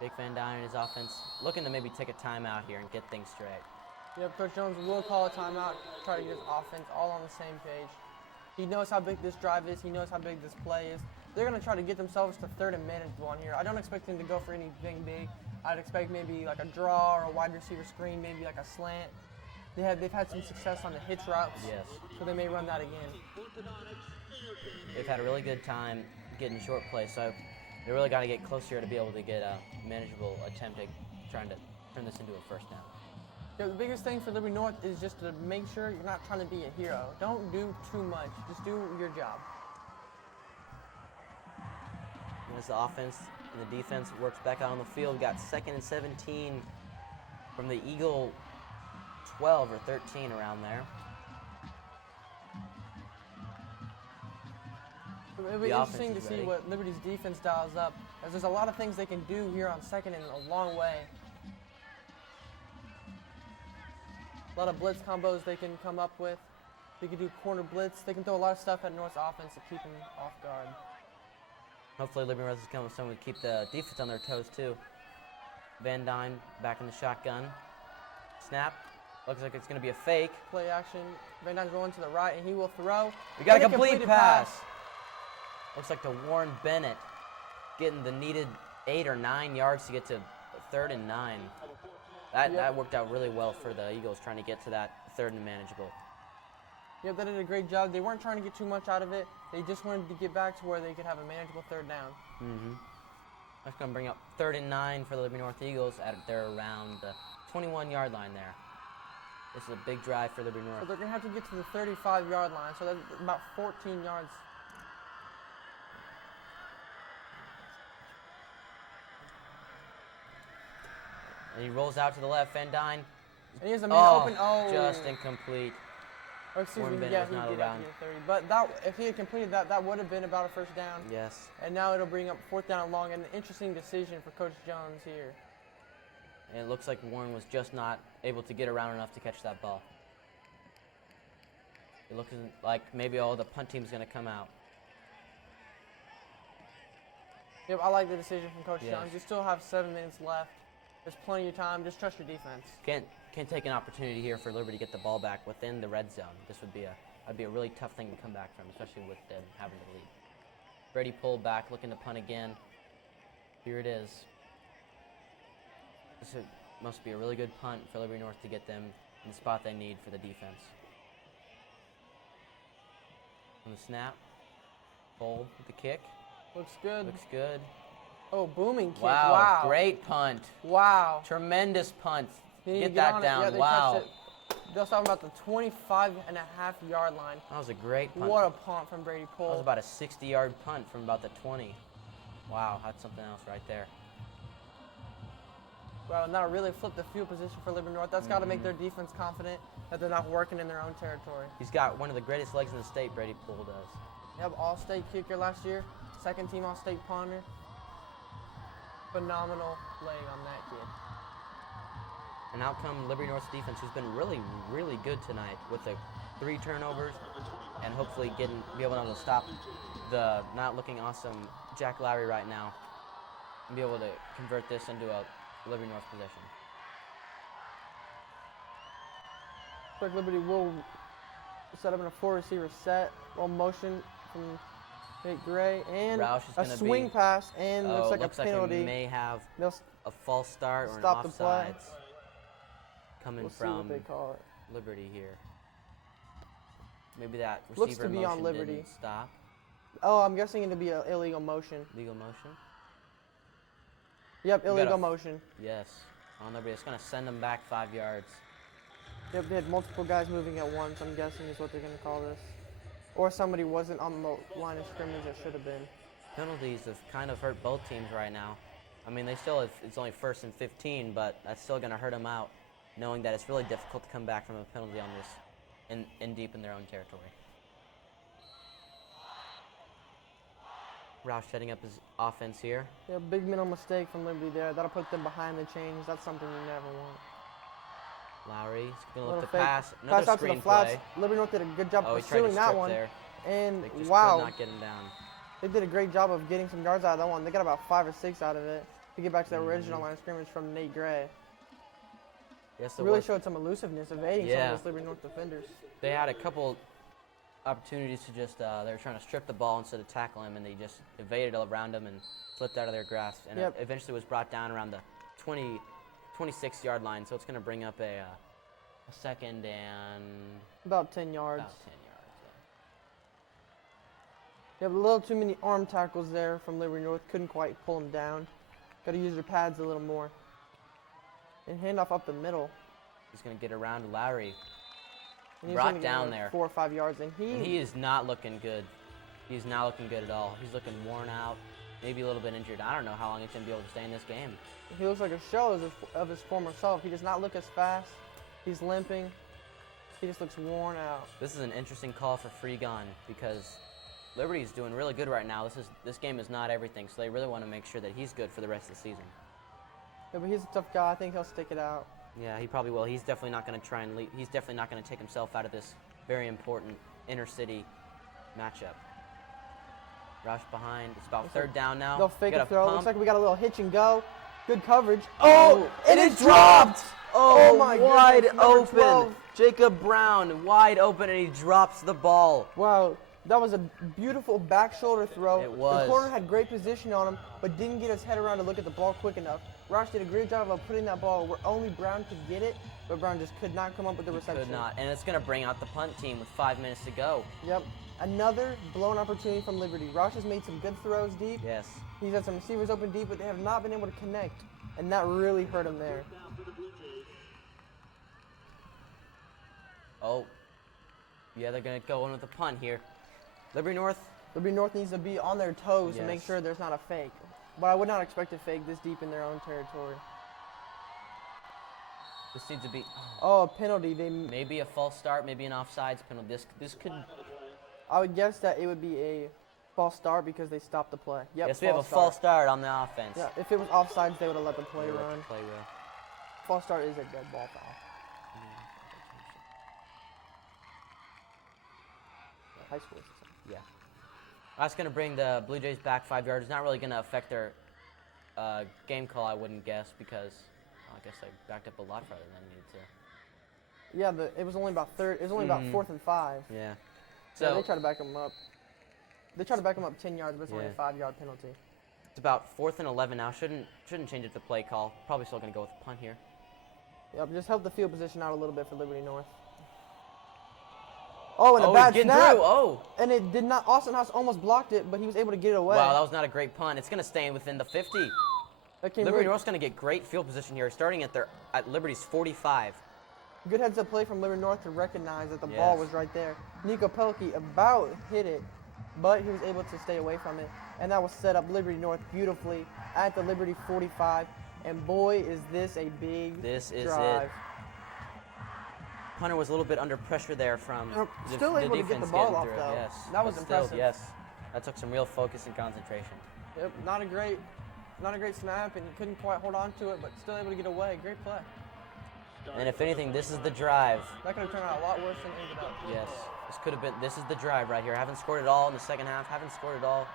Jake Van Dyne and his offense looking to maybe take a timeout here and get things straight. Yep, Coach Jones will call a timeout, try to get his offense all on the same page. He knows how big this drive is. He knows how big this play is. They're going to try to get themselves to third and manageable on here. I don't expect them to go for anything big. I'd expect maybe like a draw or a wide receiver screen, maybe like a slant. They've had some success on the hitch routes, yes. So they may run that again. They've had a really good time getting short plays, so they really got to get close here to be able to get a manageable attempt at trying to turn this into a first down. Yeah, the biggest thing for Liberty North is just to make sure you're not trying to be a hero. Don't do too much. Just do your job. And as the offense and the defense works back out on the field, got 2nd and 17 from the Eagle 12 or 13 around there. It'll be interesting to see what Liberty's defense dials up, as there's a lot of things they can do here on second and a long way. A lot of blitz combos they can come up with. They can do corner blitz. They can throw a lot of stuff at North's offense to keep them off guard. Hopefully Liberty North is coming with someone to keep the defense on their toes too. Van Dyne back in the shotgun. Snap. Looks like it's going to be a fake. Play action. Van Dyne's going to the right, and he will throw. We got a complete pass. Looks like to Warren Bennett, getting the needed 8 or 9 yards to get to 3rd and 9. That worked out really well for the Eagles, trying to get to that 3rd and manageable. Yep, they did a great job. They weren't trying to get too much out of it. They just wanted to get back to where they could have a manageable 3rd down. Mm-hmm. That's going to bring up 3rd and 9 for the Liberty North Eagles. They're around the 21-yard line there. This is a big drive for Liberty North. So they're going to have to get to the 35-yard line, so that's about 14 yards. And he rolls out to the left, Van Dyne. And he has a man open. Just incomplete. Oh, excuse Warren me, Bennett yeah, was he not did around. have to get 30. But if he had completed that, that would have been about a first down. Yes. And now it'll bring up 4th down and long. And an interesting decision for Coach Jones here. And it looks like Warren was just not able to get around enough to catch that ball. It looks like maybe all the punt team's going to come out. Yep, I like the decision from Coach Yes. Jones. You still have 7 minutes left. There's plenty of time. Just trust your defense. Can't take an opportunity here for Liberty to get the ball back within the red zone. This would be a really tough thing to come back from, especially with them having the lead. Brady pulled back, looking to punt again. Here it is. Must be a really good punt for Liberty North to get them in the spot they need for the defense. On the snap, Cole with the kick. Looks good. Looks good. Oh, booming kick. Wow, Wow. great punt. Wow. Tremendous punt. They need to Get that on it. down. Yeah, they Wow. touched it. They're talking about the 25.5-yard line. That was a great punt. What a punt from Brady That Pohl. was about a 60-yard punt from about the 20. Wow, that's something else right there. Well, now really flip the field position for Liberty North. That's got to make their defense confident that they're not working in their own territory. He's got one of the greatest legs in the state, Brady Pohl does. They have all-state kicker last year, second-team all-state punter. Phenomenal leg on that kid. And out come Liberty North's defense, who's been really, really good tonight with the 3 turnovers and hopefully be able to stop the not looking awesome Jack Lowry right now and be able to convert this into a Liberty North possession. Quick Liberty will set up in a 4-receiver set. Well, motion from Nate Gray and Roush is a gonna swing be- pass and looks like looks a penalty. like it may have They'll a false start or an Stop the play. offsides coming we'll see from what they call it. Liberty here. Maybe that Looks receiver to be motion on Liberty. didn't stop. Oh, I'm guessing it'll be an illegal motion. Legal motion? Yep, We got illegal a- motion. Yes. On Liberty. It's going to send them back 5 yards. Yep, they had multiple guys moving at once, I'm guessing is what they're going to call this. Or somebody wasn't on the line of scrimmage that should have been. Penalties have kind of hurt both teams right now. I mean, they still it's only 1st and 15, but that's still going to hurt them out, knowing that it's really difficult to come back from a penalty on this in deep in their own territory. Roush setting up his offense here. Yeah, big mental mistake from Liberty there. That'll put them behind the chains. That's something you never want. Lowry's going to Little look to fake pass. pass Another out to the screen flats. play. Liberty North did a good job Oh, he tried to pursuing that strip one. there. And They just wow, could not get him down. they did a great job of getting some yards out of that one. They got about 5 or 6 out of it to get back to the original line of scrimmage from Nate Gray. Yes, Really showed some elusiveness, evading some Yeah. of those Liberty North defenders. They had a couple opportunities to just, they were trying to strip the ball instead of tackle him, and they just evaded around him and slipped out of their grasp. And Yep. it eventually was brought down around the 26-yard line, so it's going to bring up a second and About 10 yards. about 10 yards. You have a little too many arm tackles there from Liberty North. Couldn't quite pull them down. Got to use your pads a little more. And handoff up the middle. He's going to get around Lowry. And he's Brought gonna get down another there. 4 or 5 yards, and And he is not looking good. He's not looking good at all. He's looking worn out, maybe a little bit injured. I don't know how long he's going to be able to stay in this game. he looks like a shell of his former self. He does not look as fast. He's limping. He just looks worn out. This is an interesting call for Freegon because Liberty's doing really good right now. This game is not everything, so they really want to make sure that he's good for the rest of the season. Yeah, but he's a tough guy. I think he'll stick it out. Yeah, he probably will. He's definitely not going to try and leave. He's definitely not going to take himself out of this very important inter-city matchup. Rush behind. It's about third down now. They'll fake Got a throw. pump. Looks like we got a little hitch and go. Good coverage. Oh, and it dropped! Oh, my wide goodness, number open. 12. Jacob Brown, wide open, and he drops the ball. Wow, that was a beautiful back shoulder throw. It was. The corner had great position on him, but didn't get his head around to look at the ball quick enough. Roush did a great job of putting that ball where only Brown could get it, but Brown just could not come up with the reception. Could not, and it's going to bring out the punt team with 5 minutes to go. Yep. Another blown opportunity from Liberty. Roush has made some good throws deep. Yes. He's had some receivers open deep, but they have not been able to connect, and that really hurt him there. Oh, yeah, they're going to go in with a punt here. Liberty North. Liberty North needs to be on their toes to make Yes. sure there's not a fake. But I would not expect a fake this deep in their own territory. This needs to be Oh, a penalty. maybe a false start, maybe an offsides penalty. This could. I would guess that it would be a false start because they stopped the play. Yep, Yes, we have a false start on the offense. Yeah, if it was offsides, they would have let the play They let run. the play run. False start is a dead ball foul. High school system. Yeah. That's going to bring the Blue Jays back 5 yards. It's not really going to affect their game call, I wouldn't guess, because I guess they backed up a lot farther than they needed to. Yeah, it was only about third. It was only about 4th and 5. Yeah. So they try to back them up. They try to back them up 10 yards, but it's only a 5-yard penalty. It's about 4th and 11 now. Shouldn't change it to play call. Probably still going to go with a punt here. Yep, just help the field position out a little bit for Liberty North. Oh, and a he's bad getting snap. through. Oh. And it did not. Austin House almost blocked it, but he was able to get it away. Wow, that was not a great punt. It's going to stay within the 50. Liberty North's going to get great field position here, starting at Liberty's 45. Good heads-up play from Liberty North to recognize that the ball was right there. Nico Pelkey about hit it, but he was able to stay away from it. And that was set up Liberty North beautifully at the Liberty 45. And boy, is this a big drive. This is it. Hunter was a little bit under pressure there from still able to get the ball off, though. Yes, that was impressive. Yes, that took some real focus and concentration. Yep, not a great snap, and he couldn't quite hold on to it, but still able to get away. Great play. And if anything, this is the drive. That could have turned out a lot worse than it ended up. Yes, this is the drive right here. Haven't scored at all in the second half. Haven't scored at all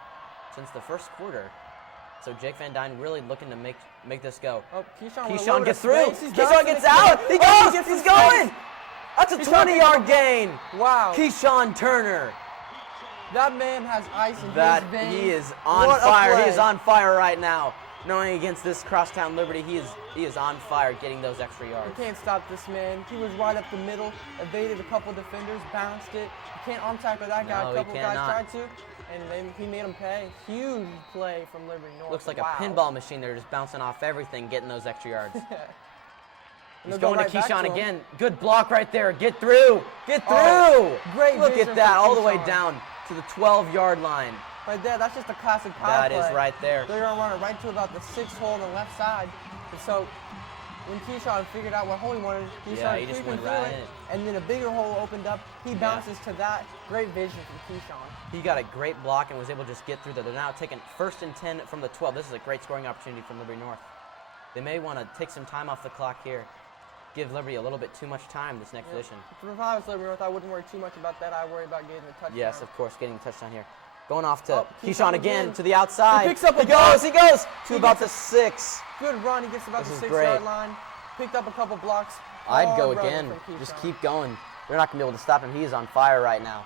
since the first quarter. So Jake Van Dyne really looking to make this go. Oh, Keyshawn gets through. Keyshawn gets out. He goes. He's going. That's a 20-yard gain. Wow. Keyshawn Turner. That man has ice in his veins. He is on fire. He is on fire right now. Knowing against this crosstown Liberty, he is on fire getting those extra yards. You can't stop this man. He was right up the middle, evaded a couple defenders, bounced it. You can't on-tackle that guy. A couple guys tried to, and then he made him pay. Huge play from Liberty North. Looks like a pinball machine. They're just bouncing off everything, getting those extra yards. He's going to Keyshawn again. Good block right there. Get through. Get through. Great. Look at that, all the way down to the 12-yard line. Right there, that's just a classic power play. That is right there. They're going to run it right to about the 6th hole on the left side. And so when Keyshawn figured out what hole he wanted, he started creeping through it. And then a bigger hole opened up. He bounces to that. Great vision from Keyshawn. He got a great block and was able to just get through there. They're now taking 1st and 10 from the 12. This is a great scoring opportunity from Liberty North. They may want to take some time off the clock here. Give Liberty a little bit too much time this next position. If I was Liberty North, I wouldn't worry too much about that. I worry about getting the touchdown. Yes, of course, getting the touchdown here. Going off to Keyshawn again to the outside. He picks up he goes to about the 6. Good run. He gets about the 6-yard line. Picked up a couple blocks. I'd go again. Just keep going. They're not going to be able to stop him. He is on fire right now.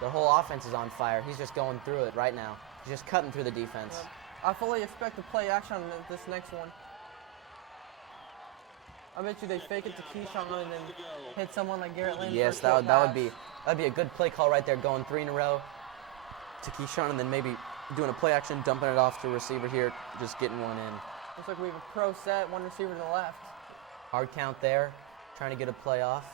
Their whole offense is on fire. He's just going through it right now. He's just cutting through the defense. Yep. I fully expect to play action on this next one. I bet you they fake it to Keyshawn and then hit someone like Garrett Lynn. Yes, that'd be a good play call right there, going 3 in a row to Keyshawn and then maybe doing a play action, dumping it off to a receiver here, just getting one in. Looks like we have a pro set, one receiver to the left. Hard count there, trying to get a play off.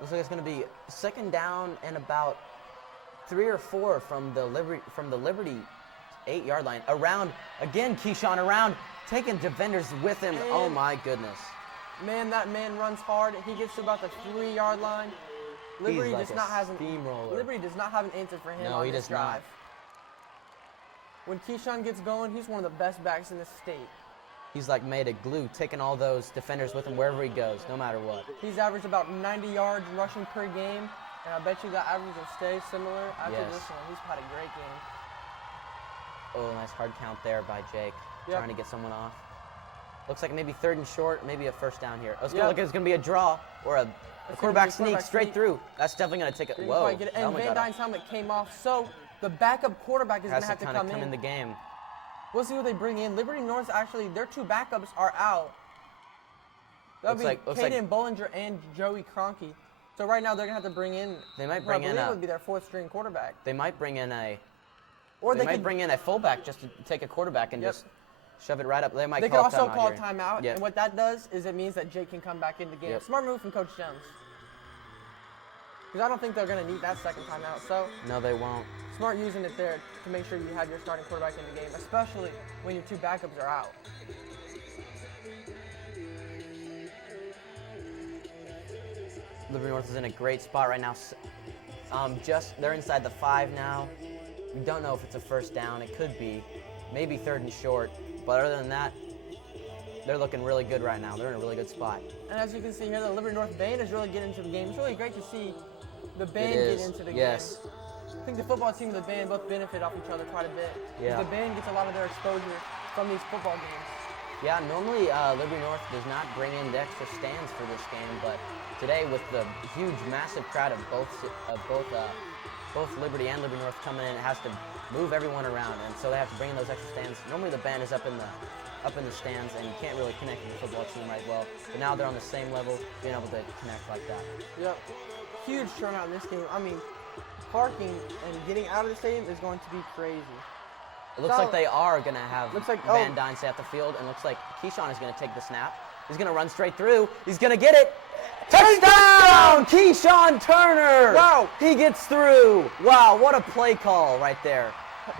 Looks like it's going to be 2nd down and about 3 or 4 from the Liberty 8-yard line. Around again, Keyshawn around. Taking defenders with him. Oh my goodness. Man, that man runs hard. He gets to about the 3-yard line. Liberty does not have an answer for him on this drive. When Keyshawn gets going, he's one of the best backs in the state. He's like made of glue, taking all those defenders with him wherever he goes, no matter what. He's averaged about 90 yards rushing per game, and I bet you that average will stay similar after this one. He's had a great game. Oh, nice hard count there by Jake. Trying to get someone off. Looks like maybe 3rd and short, maybe a 1st down here. It's going to be a draw or a quarterback sneak straight through. That's definitely going to take it. Whoa. And Van Dyne's helmet came off, so the backup quarterback is going to have to come in the game. We'll see what they bring in. Liberty North, actually, their 2 backups are out. That would be Caden Bollinger and Joey Kroenke. So right now they're going to have to bring in, they might bring in would be their 4th-string quarterback. They might bring in they might bring in a fullback just to take a quarterback and just shove it right up. They could also call a timeout, and what that does is it means that Jake can come back in the game. Smart move from Coach Jones. Because I don't think they're going to need that 2nd timeout. So no, they won't. Smart using it there to make sure you have your starting quarterback in the game, especially when your 2 backups are out. Liberty North is in a great spot right now. They're inside the 5 now. We don't know if it's a 1st down. It could be. Maybe 3rd and short. But other than that, they're looking really good right now. They're in a really good spot. And as you can see here, the Liberty North band is really getting into the game. It's really great to see the band get into the game. I think the football team and the band both benefit off each other quite a bit. 'Cause Yeah. the band gets a lot of their exposure from these football games. Yeah, normally Liberty North does not bring in the extra stands for this game, but today with the huge, massive crowd of both Liberty and Liberty North coming in, it has to move everyone around, and so they have to bring in those extra stands. Normally the band is up in the stands, and you can't really connect with the football team right well. But now they're on the same level, being able to connect like that. Yep. Huge turnout in this game. I mean, parking and getting out of the stadium is going to be crazy. It looks like they are going to have Looks like- Van Dyne stay at the field, and looks like Keyshawn is going to take the snap. He's going to run straight through. He's going to get it. Touchdown! Keyshawn Turner! Wow. He gets through. Wow, what a play call right there.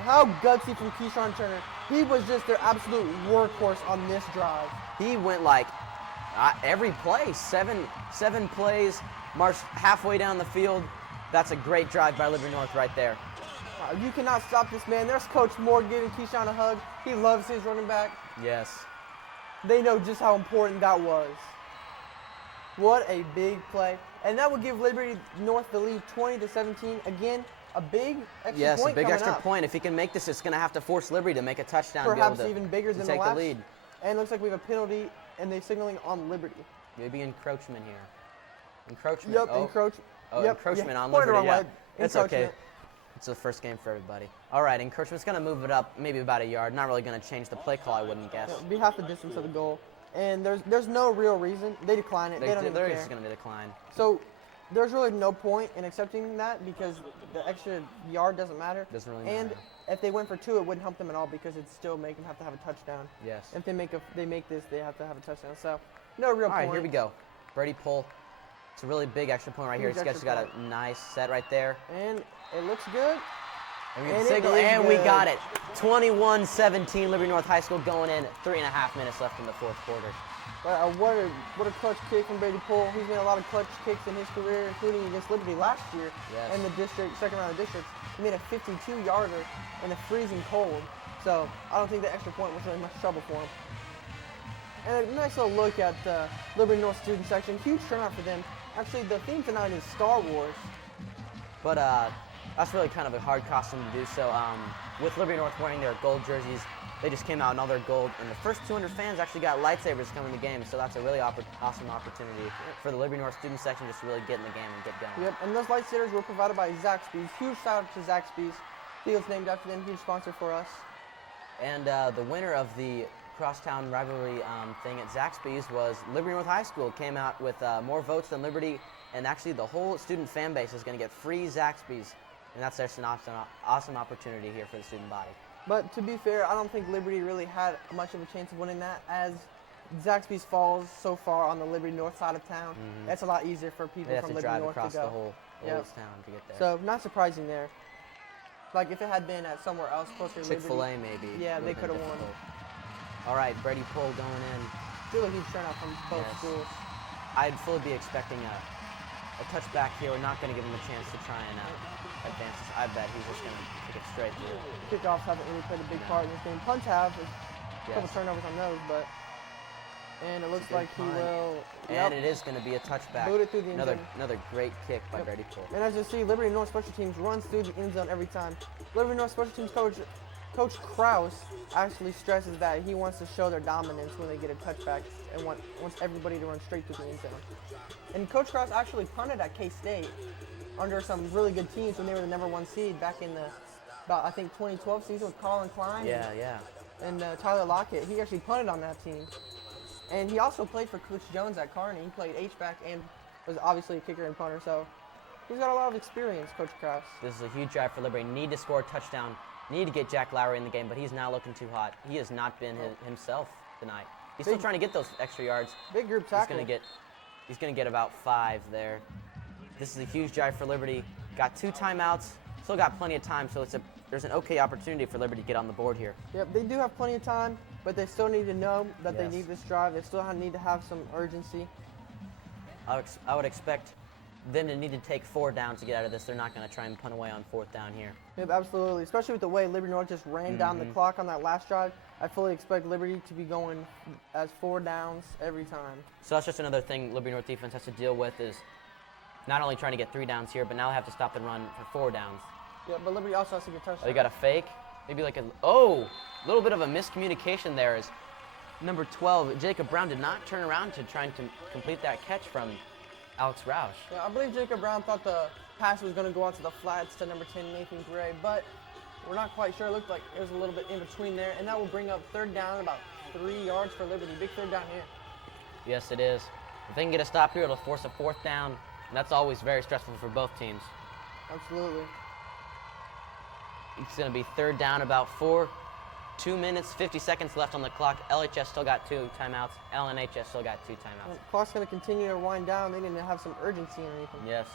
How gutsy from Keyshawn Turner. He was just their absolute workhorse on this drive. He went like every play, seven plays, marched halfway down the field. That's a great drive by Liberty North right there. You cannot stop this man. There's Coach Moore giving Keyshawn a hug. He loves his running back. Yes. They know just how important that was. What a big play. And that would give Liberty North the lead 20-17. Again, a big extra Yes, point a big coming extra up. point. If he can make this, it's going to have to force Liberty to make a touchdown. Perhaps to be able to, even bigger to than take the last. the lead. And it looks like we have a penalty, and they're signaling on Liberty. Maybe encroachment here. Encroachment. Yep, oh. Yep, Encroachment yeah. on Pointed the Liberty. wrong Yeah, way. it's okay. Encroachment. It's the first game for everybody. All right, encroachment's going to move it up maybe about a yard. Not really going to change the play call, I wouldn't guess. It'll be half the distance of the goal. And there's no real reason. They decline it. They don't even There care. is going to be a decline. So there's really no point in accepting that because the extra yard doesn't matter. Doesn't really And matter. if they went for 2, it wouldn't help them at all because it'd still make them have to have a touchdown. Yes. If they make this, they have to have a touchdown. So no real All right, point. here we go. Brady Pull. It's a really big extra point right here. Huge He's got extra a nice set right there. And it looks good. And we get And the it signal, is and we good. got it. 21-17, Liberty North High School going in. 3.5 minutes left in the fourth quarter. What a clutch kick from Brady Poole. He's made a lot of clutch kicks in his career, including against Liberty last year Yes. in the district, second round of districts. He made a 52-yarder in the freezing cold. So I don't think the extra point was really much trouble for him. And a nice little look at the Liberty North student section. Huge turnout for them. Actually, the theme tonight is Star Wars. But that's really kind of a hard costume to do. So with Liberty North wearing their gold jerseys, they just came out in all their gold. And the first 200 fans actually got lightsabers coming to the game. So that's a really awesome opportunity for the Liberty North student section just to really get in the game and get going. Yep, and those lightsabers were provided by Zaxby's. Huge shout out to Zaxby's. Field's named after them. Huge sponsor for us. And the winner of the crosstown rivalry thing at Zaxby's was Liberty North High School. Came out with more votes than Liberty, and actually the whole student fan base is going to get free Zaxby's, and that's just an awesome opportunity here for the student body. But to be fair, I don't think Liberty really had much of a chance of winning that, as Zaxby's falls so far on the Liberty North side of town. That's a lot easier for people They have from to Liberty drive North across to go. the whole Yep. town to get there. So not surprising there. Like if it had been at somewhere else closer to Chick-fil-A Liberty, maybe. yeah, would they been could have won. difficult. All right, Brady Poole going in. Still a huge turnout from both Yes. schools. I'd fully be expecting a touchback here. We're not going to give him a chance to try and advance this. I bet he's just going to kick it straight through. Kickoffs haven't really played a big part in this game. Punts have. There's a couple Yes. turnovers on those, but and it looks a good like he punt. will. And it is going to be a touchback. Boot it through the end zone. Another great kick by Yep. Brady Poole. And as you see, Liberty North Special Teams runs through the end zone every time. Liberty North Special Teams Coach Kraus actually stresses that he wants to show their dominance when they get a touchback and wants everybody to run straight through the end zone. And Coach Kraus actually punted at K-State under some really good teams when they were the #1 seed back in the, I think 2012 season with Colin Klein Yeah. and Tyler Lockett. He actually punted on that team. And he also played for Coach Jones at Kearney. He played H-back and was obviously a kicker and punter. So he's got a lot of experience, Coach Kraus. This is a huge drive for Liberty. Need to score a touchdown. Need to get Jack Lowry in the game, but he's not looking too hot. He has not been himself tonight. He's still trying to get those extra yards. Big group He's tackle. gonna get about 5 there. This is a huge drive for Liberty. Got 2 timeouts. Still got plenty of time, so there's an okay opportunity for Liberty to get on the board here. Yep, they do have plenty of time, but they still need to know that they Yes. need this drive. They still need to have some urgency. I would expect them to need to take 4 downs to get out of this. They're not going to try and punt away on 4th down here. Yep, absolutely. Especially with the way Liberty North just ran down the clock on that last drive. I fully expect Liberty to be going as 4 downs every time. So that's just another thing Liberty North defense has to deal with is not only trying to get 3 downs here, but now they have to stop the run for 4 downs. Yeah, but Liberty also has to get touchdowns. Oh, you got a fake? Maybe like a little bit of a miscommunication there as number 12, Jacob Brown, did not turn around to try to complete that catch from Alex Roush. Yeah, I believe Jacob Brown thought the pass was going to go out to the flats to number 10, Nathan Gray, but we're not quite sure. It looked like it was a little bit in between there, and that will bring up third down, about 3 yards for Liberty. Big third down here. Yes, it is. If they can get a stop here, it'll force a fourth down, and that's always very stressful for both teams. Absolutely. It's going to be third down, about 2 minutes, 50 seconds left on the clock. LHS still got 2 timeouts. LNHS still got 2 timeouts. The clock's going to continue to wind down. They need to have some urgency and everything. Yes.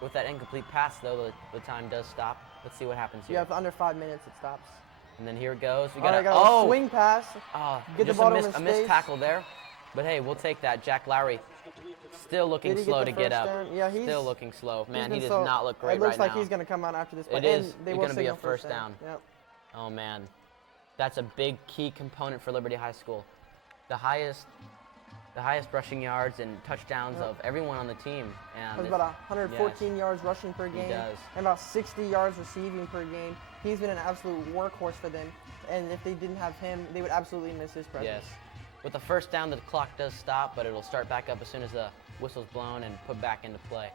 With that incomplete pass, though, the time does stop. Let's see what happens here. Yeah, for under 5 minutes, it stops. And then here it goes. We got got a swing pass. Get the ball in a missed tackle there. But hey, we'll take that. Jack Lowry still looking slow to get up. Yeah, he's still looking slow. Man, he does so, not look great right now. It looks like he's going to come out after this play. It is going to be a first down. Yep. Oh, man. That's a big key component for Liberty High School. The highest rushing yards and touchdowns of everyone on the team. And has about 114 yards rushing per game. He does. And about 60 yards receiving per game. He's been an absolute workhorse for them. And if they didn't have him, they would absolutely miss his presence. Yes. With the first down, the clock does stop, but it'll start back up as soon as the whistle's blown and put back into play.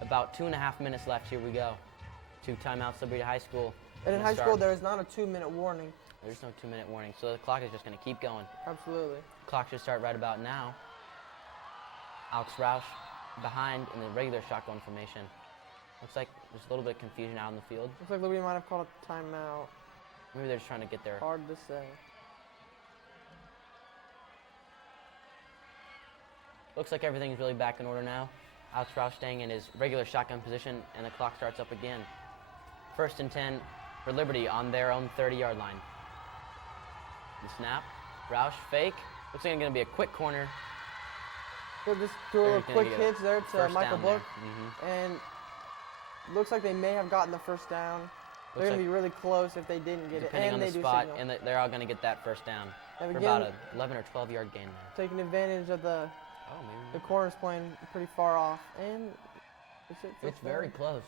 About 2.5 minutes left. Here we go. 2 timeouts, Liberty High School. And in high school, there is not a 2-minute warning. There's no 2-minute warning, so the clock is just going to keep going. Absolutely. Clock should start right about now. Alex Roush behind in the regular shotgun formation. Looks like there's a little bit of confusion out in the field. Looks like Liberty might have called a timeout. Maybe they're just trying to get there. Hard to say. Looks like everything's really back in order now. Alex Roush staying in his regular shotgun position, and the clock starts up again. 1st and 10 for Liberty on their own 30-yard line. The snap. Roush fake. Looks like it's going to be a quick corner. So just threw a quick hitch there to Michael Book. And looks like they may have gotten the first down. They're going to be really close if they didn't get it. Depending on the spot, and they're all going to get that first down. And for again, about an 11 or 12-yard gain there. Taking advantage of the corners playing pretty far off. And it's very close.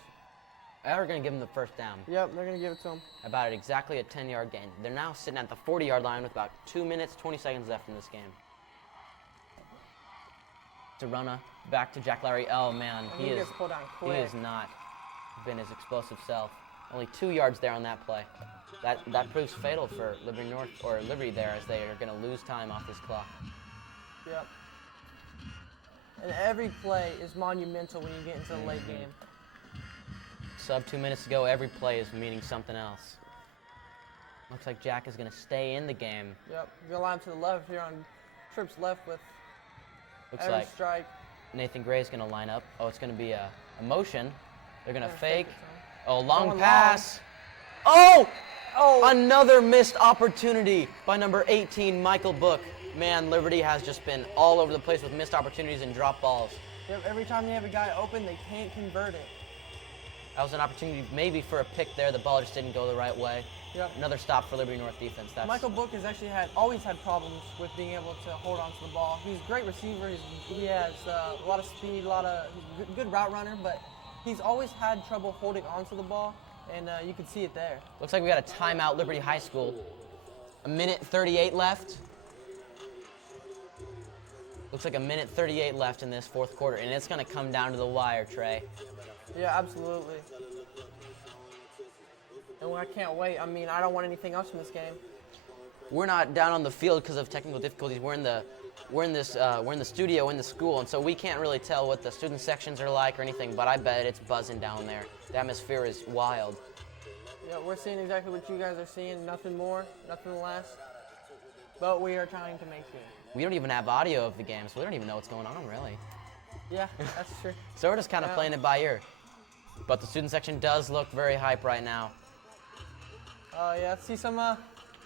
They're going to give them the first down. Yep, they're going to give it to them. About exactly a 10-yard gain. They're now sitting at the 40-yard line with about 2 minutes, 20 seconds left in this game. Derona back to Jack Lowry. Oh, man, he has not been his explosive self. Only 2 yards there on that play. That proves fatal for Liberty there, as they are going to lose time off this clock. Yep. And every play is monumental when you get into the late game. Sub 2 minutes to go, every play is meaning something else. Looks like Jack is going to stay in the game. Yep, you're going to line to the left here on Tripp's left with Looks every like strike. Nathan Gray is going to line up. Oh, it's going to be a motion. They're going to fake. It, long pass. Oh! Another missed opportunity by number 18, Michael Book. Man, Liberty has just been all over the place with missed opportunities and drop balls. Yep, every time they have a guy open, they can't convert it. That was an opportunity maybe for a pick there. The ball just didn't go the right way. Yep. Another stop for Liberty North defense. Michael Book has actually always had problems with being able to hold on to the ball. He's a great receiver. He has a lot of speed, a lot of good route runner, but he's always had trouble holding on to the ball, and you can see it there. Looks like we got a timeout, Liberty High School. 1:38 left. Looks like 1:38 left in this 4th quarter, and it's going to come down to the wire, Trey. Yeah, absolutely. And I can't wait. I mean, I don't want anything else from this game. We're not down on the field because of technical difficulties. We're in the studio in the school, and so we can't really tell what the student sections are like or anything. But I bet it's buzzing down there. The atmosphere is wild. Yeah, we're seeing exactly what you guys are seeing. Nothing more, nothing less. But we are trying to make it. We don't even have audio of the game, so we don't even know what's going on, really. Yeah, that's true. So we're just kind of playing it by ear. But the student section does look very hype right now. Yeah, see some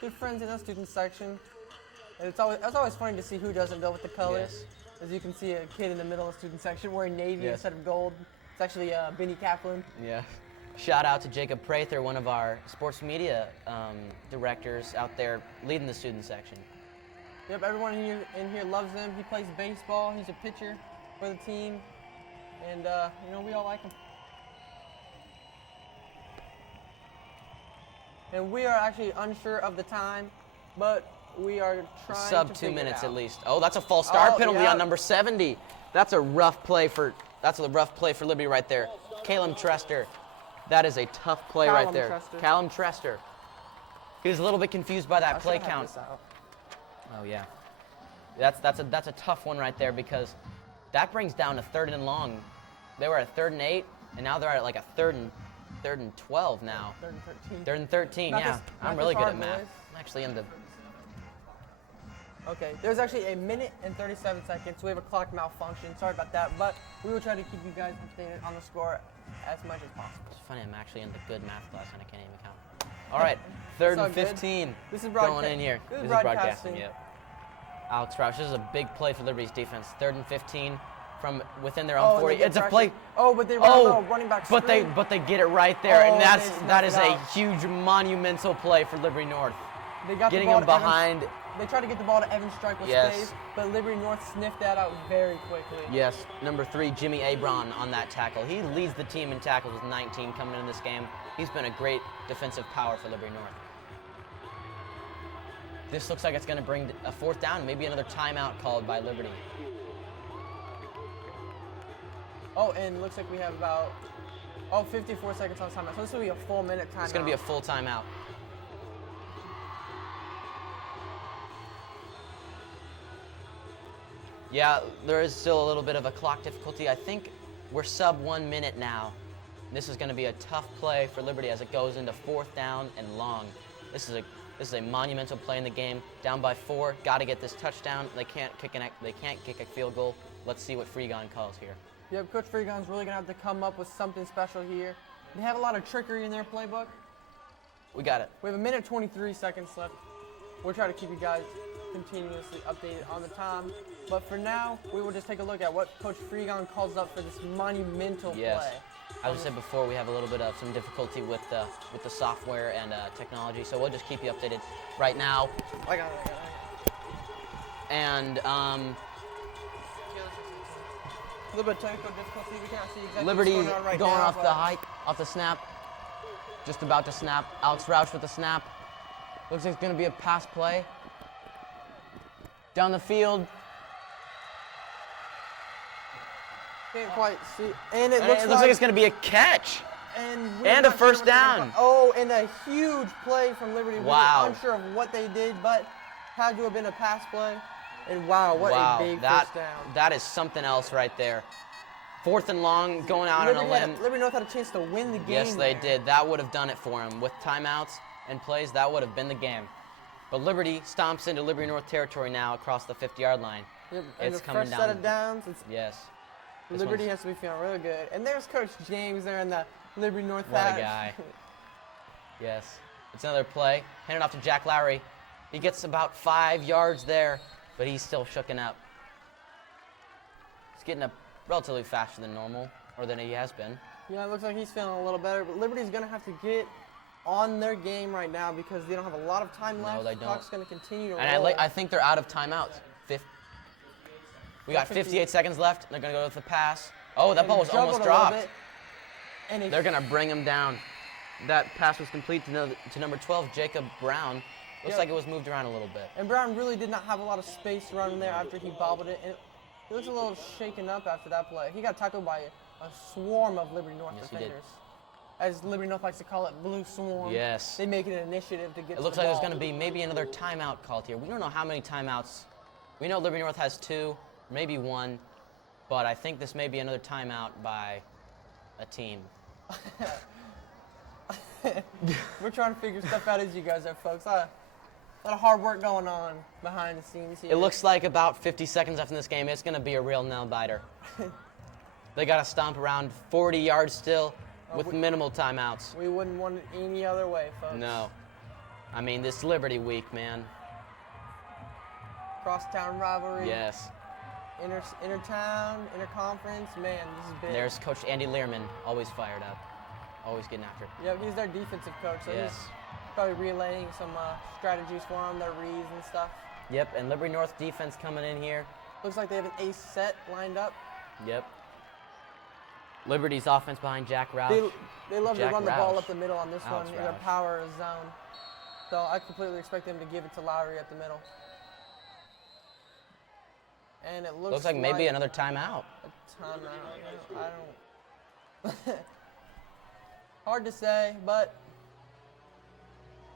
good friends in the student section. And it's always funny to see who doesn't go with the colors. Yes. As you can see a kid in the middle of the student section wearing navy instead of gold. It's actually Benny Kaplan. Yeah. Shout out to Jacob Prather, one of our sports media directors out there leading the student section. Yep, everyone in here loves him. He plays baseball. He's a pitcher for the team. And, we all like him. And we are actually unsure of the time, but we are trying Sub to 2 figure it minutes out. at least. Oh, that's a false start Oh, penalty yeah. on number 70. That's a rough play for Liberty right there. Calum Trester. That is a tough play right Callum there. Trester. Callum Trester. He was a little bit confused by that I play should have count. this out. Oh yeah. That's a tough one right there because that brings down a 3rd and long. They were at 3rd and 8, and now they're at like a 3rd and 12 now. 3rd and 13. 3rd and 13, Not yeah. this- I'm not really this good hard, at math. boys. I'm actually in the. Okay, there's actually a minute and 37 seconds. We have a clock malfunction. Sorry about that, but we will try to keep you guys updated on the score as much as possible. It's funny, I'm actually in the good math class and I can't even count. All right, 3rd all and good. 15. This is going in here. This is broadcasting. broadcasting. Yep. Alex Roush. This is a big play for Liberty's defense. 3rd and 15 from within their own and 40. they get It's a pressured. play. Oh, but they run a little running back but screen. they get it right there, Oh, and they that snuff is it a out. huge monumental play for Liberty North. They got Getting the ball him to Evans. behind. They tried to get the ball to Evan Strike with Yes. space, but Liberty North sniffed that out very quickly. Yes, number 3, Jimmy Abron on that tackle. He leads the team in tackles with 19 coming into this game. He's been a great defensive power for Liberty North. This looks like it's going to bring a 4th down, maybe another timeout called by Liberty. Oh, and looks like we have about 54 seconds on timeout. So this will be a full minute timeout. It's going to be a full timeout. Yeah, there is still a little bit of a clock difficulty. I think we're sub 1 minute now. This is going to be a tough play for Liberty as it goes into 4th down and long. This is a monumental play in the game. Down by 4, got to get this touchdown. They can't kick a field goal. Let's see what Freegon calls here. Yep, Coach Freegon's really going to have to come up with something special here. They have a lot of trickery in their playbook. We got it. We have a minute 23 seconds left. We'll try to keep you guys continuously updated on the time. But for now, we will just take a look at what Coach Freegon calls up for this monumental Yes. play. As I said before, we have a little bit of some difficulty with the software and technology, so we'll just keep you updated right now. I got it. And A little bit of technical difficulty. We can't see exactly Liberty what's going on right going now, off but the hike, off the snap. Just about to snap. Alex Roush with the snap. Looks like it's going to be a pass play. Down the field. Can't quite see. And it And looks it looks like it's going to be a catch. And And a first down. Oh, and a huge play from Liberty. Wow. We were unsure of what they did, but had to have been a pass play. And wow, what Wow, a big that first down. that is something else right there. 4th and long, going out on a limb. Liberty North had a chance to win the game. Yes, they there. did. That would have done it for them. With timeouts and plays, that would have been the game. But Liberty stomps into Liberty North territory now across the 50-yard line. Yep, and It's the coming first down. set of downs, Yes. This Liberty one's- has to be feeling real good. And there's Coach James there in the Liberty North What a patch. guy. Yes. It's another play. Handed off to Jack Lowry. He gets about 5 yards there, but he's still shooken up. He's getting up relatively faster than normal, or than he has been. Yeah, it looks like he's feeling a little better, but Liberty's going to have to get on their game right now because they don't have a lot of time left. No, they The clock's don't. going to continue to And roll. I think they're out of timeouts. We got 58 seconds left. They're going to go with the pass. Oh, that And ball was juggled almost a little dropped. bit. And They're going to bring him down. That pass was complete to number 12, Jacob Brown. Looks Yep. like it was moved around a little bit. And Brown really did not have a lot of space running there after he bobbled it. And he looks a little shaken up after that play. He got tackled by a swarm of Liberty North Yes, he did. defenders. As Liberty North likes to call it, Blue Swarm. Yes. They make it an initiative to get It to looks the like there's ball. going to be maybe another timeout called here. We don't know how many timeouts. We know Liberty North has 2, maybe 1, but I think this may be another timeout by a team. We're trying to figure stuff out as you guys are, folks. A lot of hard work going on behind the scenes here. It looks like about 50 seconds left in this game. It's going to be a real nail-biter. They got to stomp around 40 yards still with minimal timeouts. We wouldn't want it any other way, folks. No. I mean, this Liberty week, man. Crosstown rivalry. Yes. Intertown, interconference. Man, this is big. There's Coach Andy Learman, always fired up, always getting after it. Yeah, he's their defensive coach, so Yes. he's probably relaying some strategies for them, their reads and stuff. Yep, and Liberty North defense coming in here. Looks like they have an ace set lined up. Yep. Liberty's offense behind Jack Roush. They love to Jack run the ball Roush. up the middle on this Alex one, either Roush. power or zone. So I completely expect them to give it to Lowry at the middle. And it looks like maybe another timeout. A timeout. I don't. Hard to say, but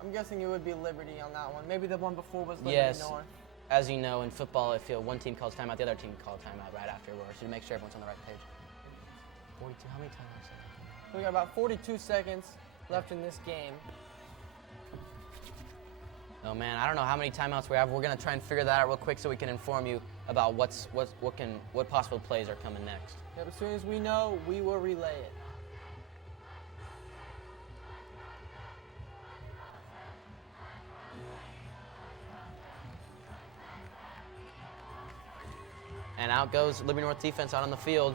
I'm guessing it would be Liberty on that one. Maybe the one before was Liberty Yes. North. As you know, in football, if one team calls timeout, the other team calls timeout right afterwards to make sure everyone's on the right page. 42. How many timeouts? We got about 42 seconds left in this game. Oh man, I don't know how many timeouts we have. We're gonna try and figure that out real quick so we can inform you about what possible plays are coming next. Yep, as soon as we know, we will relay it. And out goes Liberty North defense out on the field.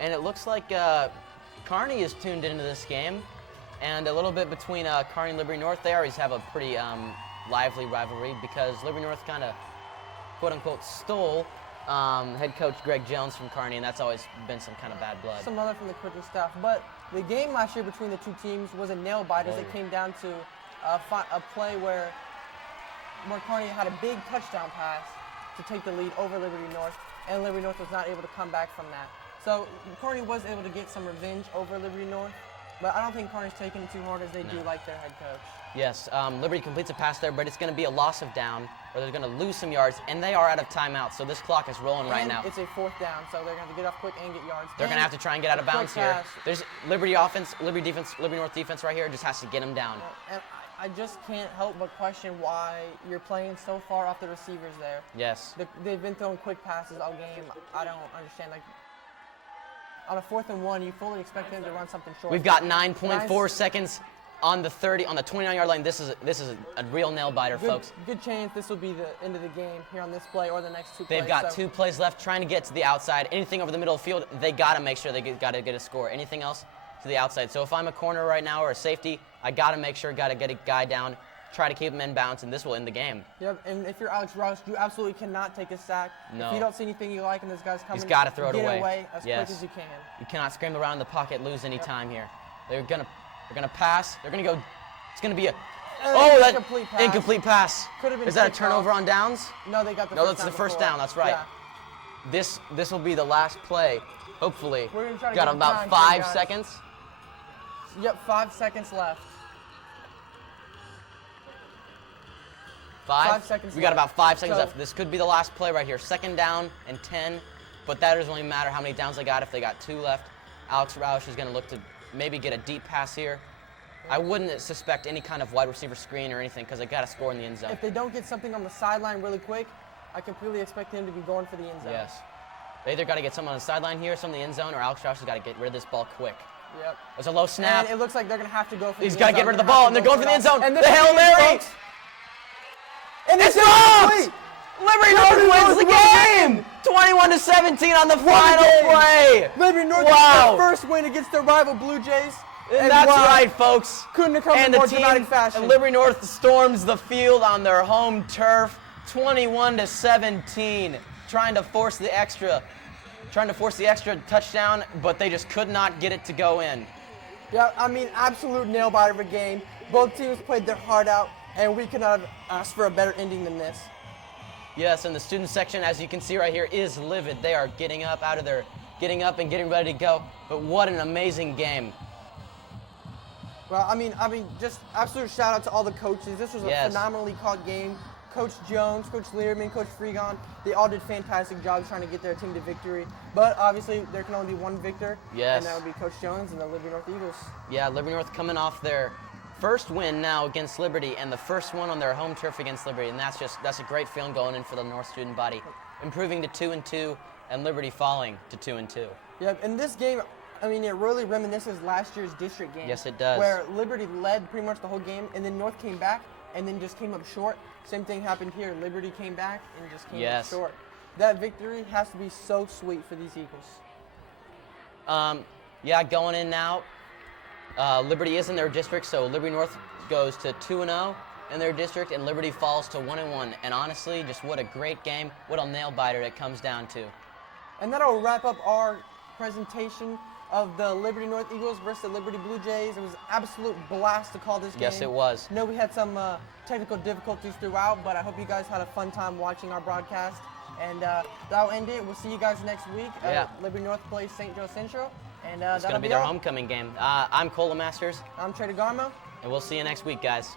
And it looks like Kearney is tuned into this game. And a little bit between Kearney and Liberty North, they always have a pretty lively rivalry because Liberty North kind of, quote-unquote, stole head coach Greg Jones from Kearney, and that's always been some kind of bad blood. Some other from the coaching staff. But the game last year between the two teams was a nail-biter as it came down to a play where Kearney had a big touchdown pass to take the lead over Liberty North, and Liberty North was not able to come back from that. So Kearney was able to get some revenge over Liberty North, but I don't think Kearney's taking it too hard as they do like their head coach. Yes, Liberty completes a pass there, but it's going to be a loss of down, or they're going to lose some yards, and they are out of timeout, so this clock is rolling right now. It's a 4th down, so they're going to have to get off quick and get yards. They're going to have to try and get out of bounds here. There's Liberty offense, Liberty defense, Liberty North defense right here just has to get them down. And I just can't help but question why you're playing so far off the receivers there. Yes. They've been throwing quick passes all game. I don't understand. Like, on a 4th and 1, you fully expect them to run something short. We've got 9.4 seconds on the 29-yard line. This is a real nail biter, folks. Good chance this will be the end of the game here on this play or the next 2 plays. They've got 2 plays left, trying to get to the outside. Anything over the middle of the field, they got to make sure they got to get a score. Anything else to the outside. So if I'm a corner right now or a safety, I got to make sure, got to get a guy down, try to keep him in bounds, and this will end the game. Yep, and if you're Alex Roush, you absolutely cannot take a sack. No. If you don't see anything you like and this guy's coming, he's got to throw it get away. as yes. quick as you can. You cannot scramble around in the pocket, lose any time here. They're gonna pass. They're gonna go. It's gonna be incomplete pass. Could have been. Is that a turnover on downs? No, they got the. No, first that's down the first before. down. That's right. Yeah. This will be the last play. Hopefully. We're gonna try to got get about time 5 guys. seconds. Yep, 5 seconds left. 5 seconds We got left. about 5 seconds So- left. This could be the last play right here. 2nd down and 10, but that doesn't really matter how many downs they got if they got 2 left. Alex Roush is going to look to maybe get a deep pass here. I wouldn't suspect any kind of wide receiver screen or anything because they got to score in the end zone. If they don't get something on the sideline really quick, I completely expect them to be going for the end zone. Yes. They either got to get someone on the sideline here, some in the end zone, or Alex Roush has got to get rid of this ball quick. Yep. It's a low snap. And it looks like they're going to have to go for the end zone. He's got to get rid of the ball, and they're going for the end zone. And the Hail Mary! And It's dropped! Liberty North wins the game! 21-17 on the final play! Liberty North Wow. gets their first win against their rival Blue Jays. And that's right, folks. Couldn't have come in more dramatic fashion. And Liberty North storms the field on their home turf, 21-17, trying to force the extra touchdown, but they just could not get it to go in. Yeah, I mean, absolute nail biter of a game. Both teams played their heart out, and we could not have asked for a better ending than this. Yes, and the student section, as you can see right here, is livid. They are getting up and getting ready to go. But what an amazing game. Well, I mean, just absolute shout out to all the coaches. This was a phenomenally caught game. Coach Jones, Coach Learman, Coach Freegon, they all did fantastic jobs trying to get their team to victory. But obviously, there can only be one victor, and that would be Coach Jones and the Liberty North Eagles. Yeah, Liberty North coming off their first win now against Liberty, and the first one on their home turf against Liberty, and that's a great feeling going in for the North student body, improving to 2-2, and Liberty falling to 2-2. Yeah, in this game, I mean, it really reminisces last year's district game. Yes, it does. Where Liberty led pretty much the whole game, and then North came back, and then just came up short. Same thing happened here. Liberty came back and just came up short. That victory has to be so sweet for these Eagles. Going in now. Liberty is in their district, so Liberty North goes to 2-0, in their district, and Liberty falls to 1-1. And honestly, just what a great game. What a nail-biter it comes down to. And that'll wrap up our presentation of the Liberty North Eagles versus the Liberty Blue Jays. It was an absolute blast to call this game. Yes, it was. I know we had some technical difficulties throughout, but I hope you guys had a fun time watching our broadcast. And that'll end it. We'll see you guys next week. Liberty North plays St. Joe Central. And It's going to be their homecoming game. I'm Cola Masters. I'm Trader Garmo. And we'll see you next week, guys.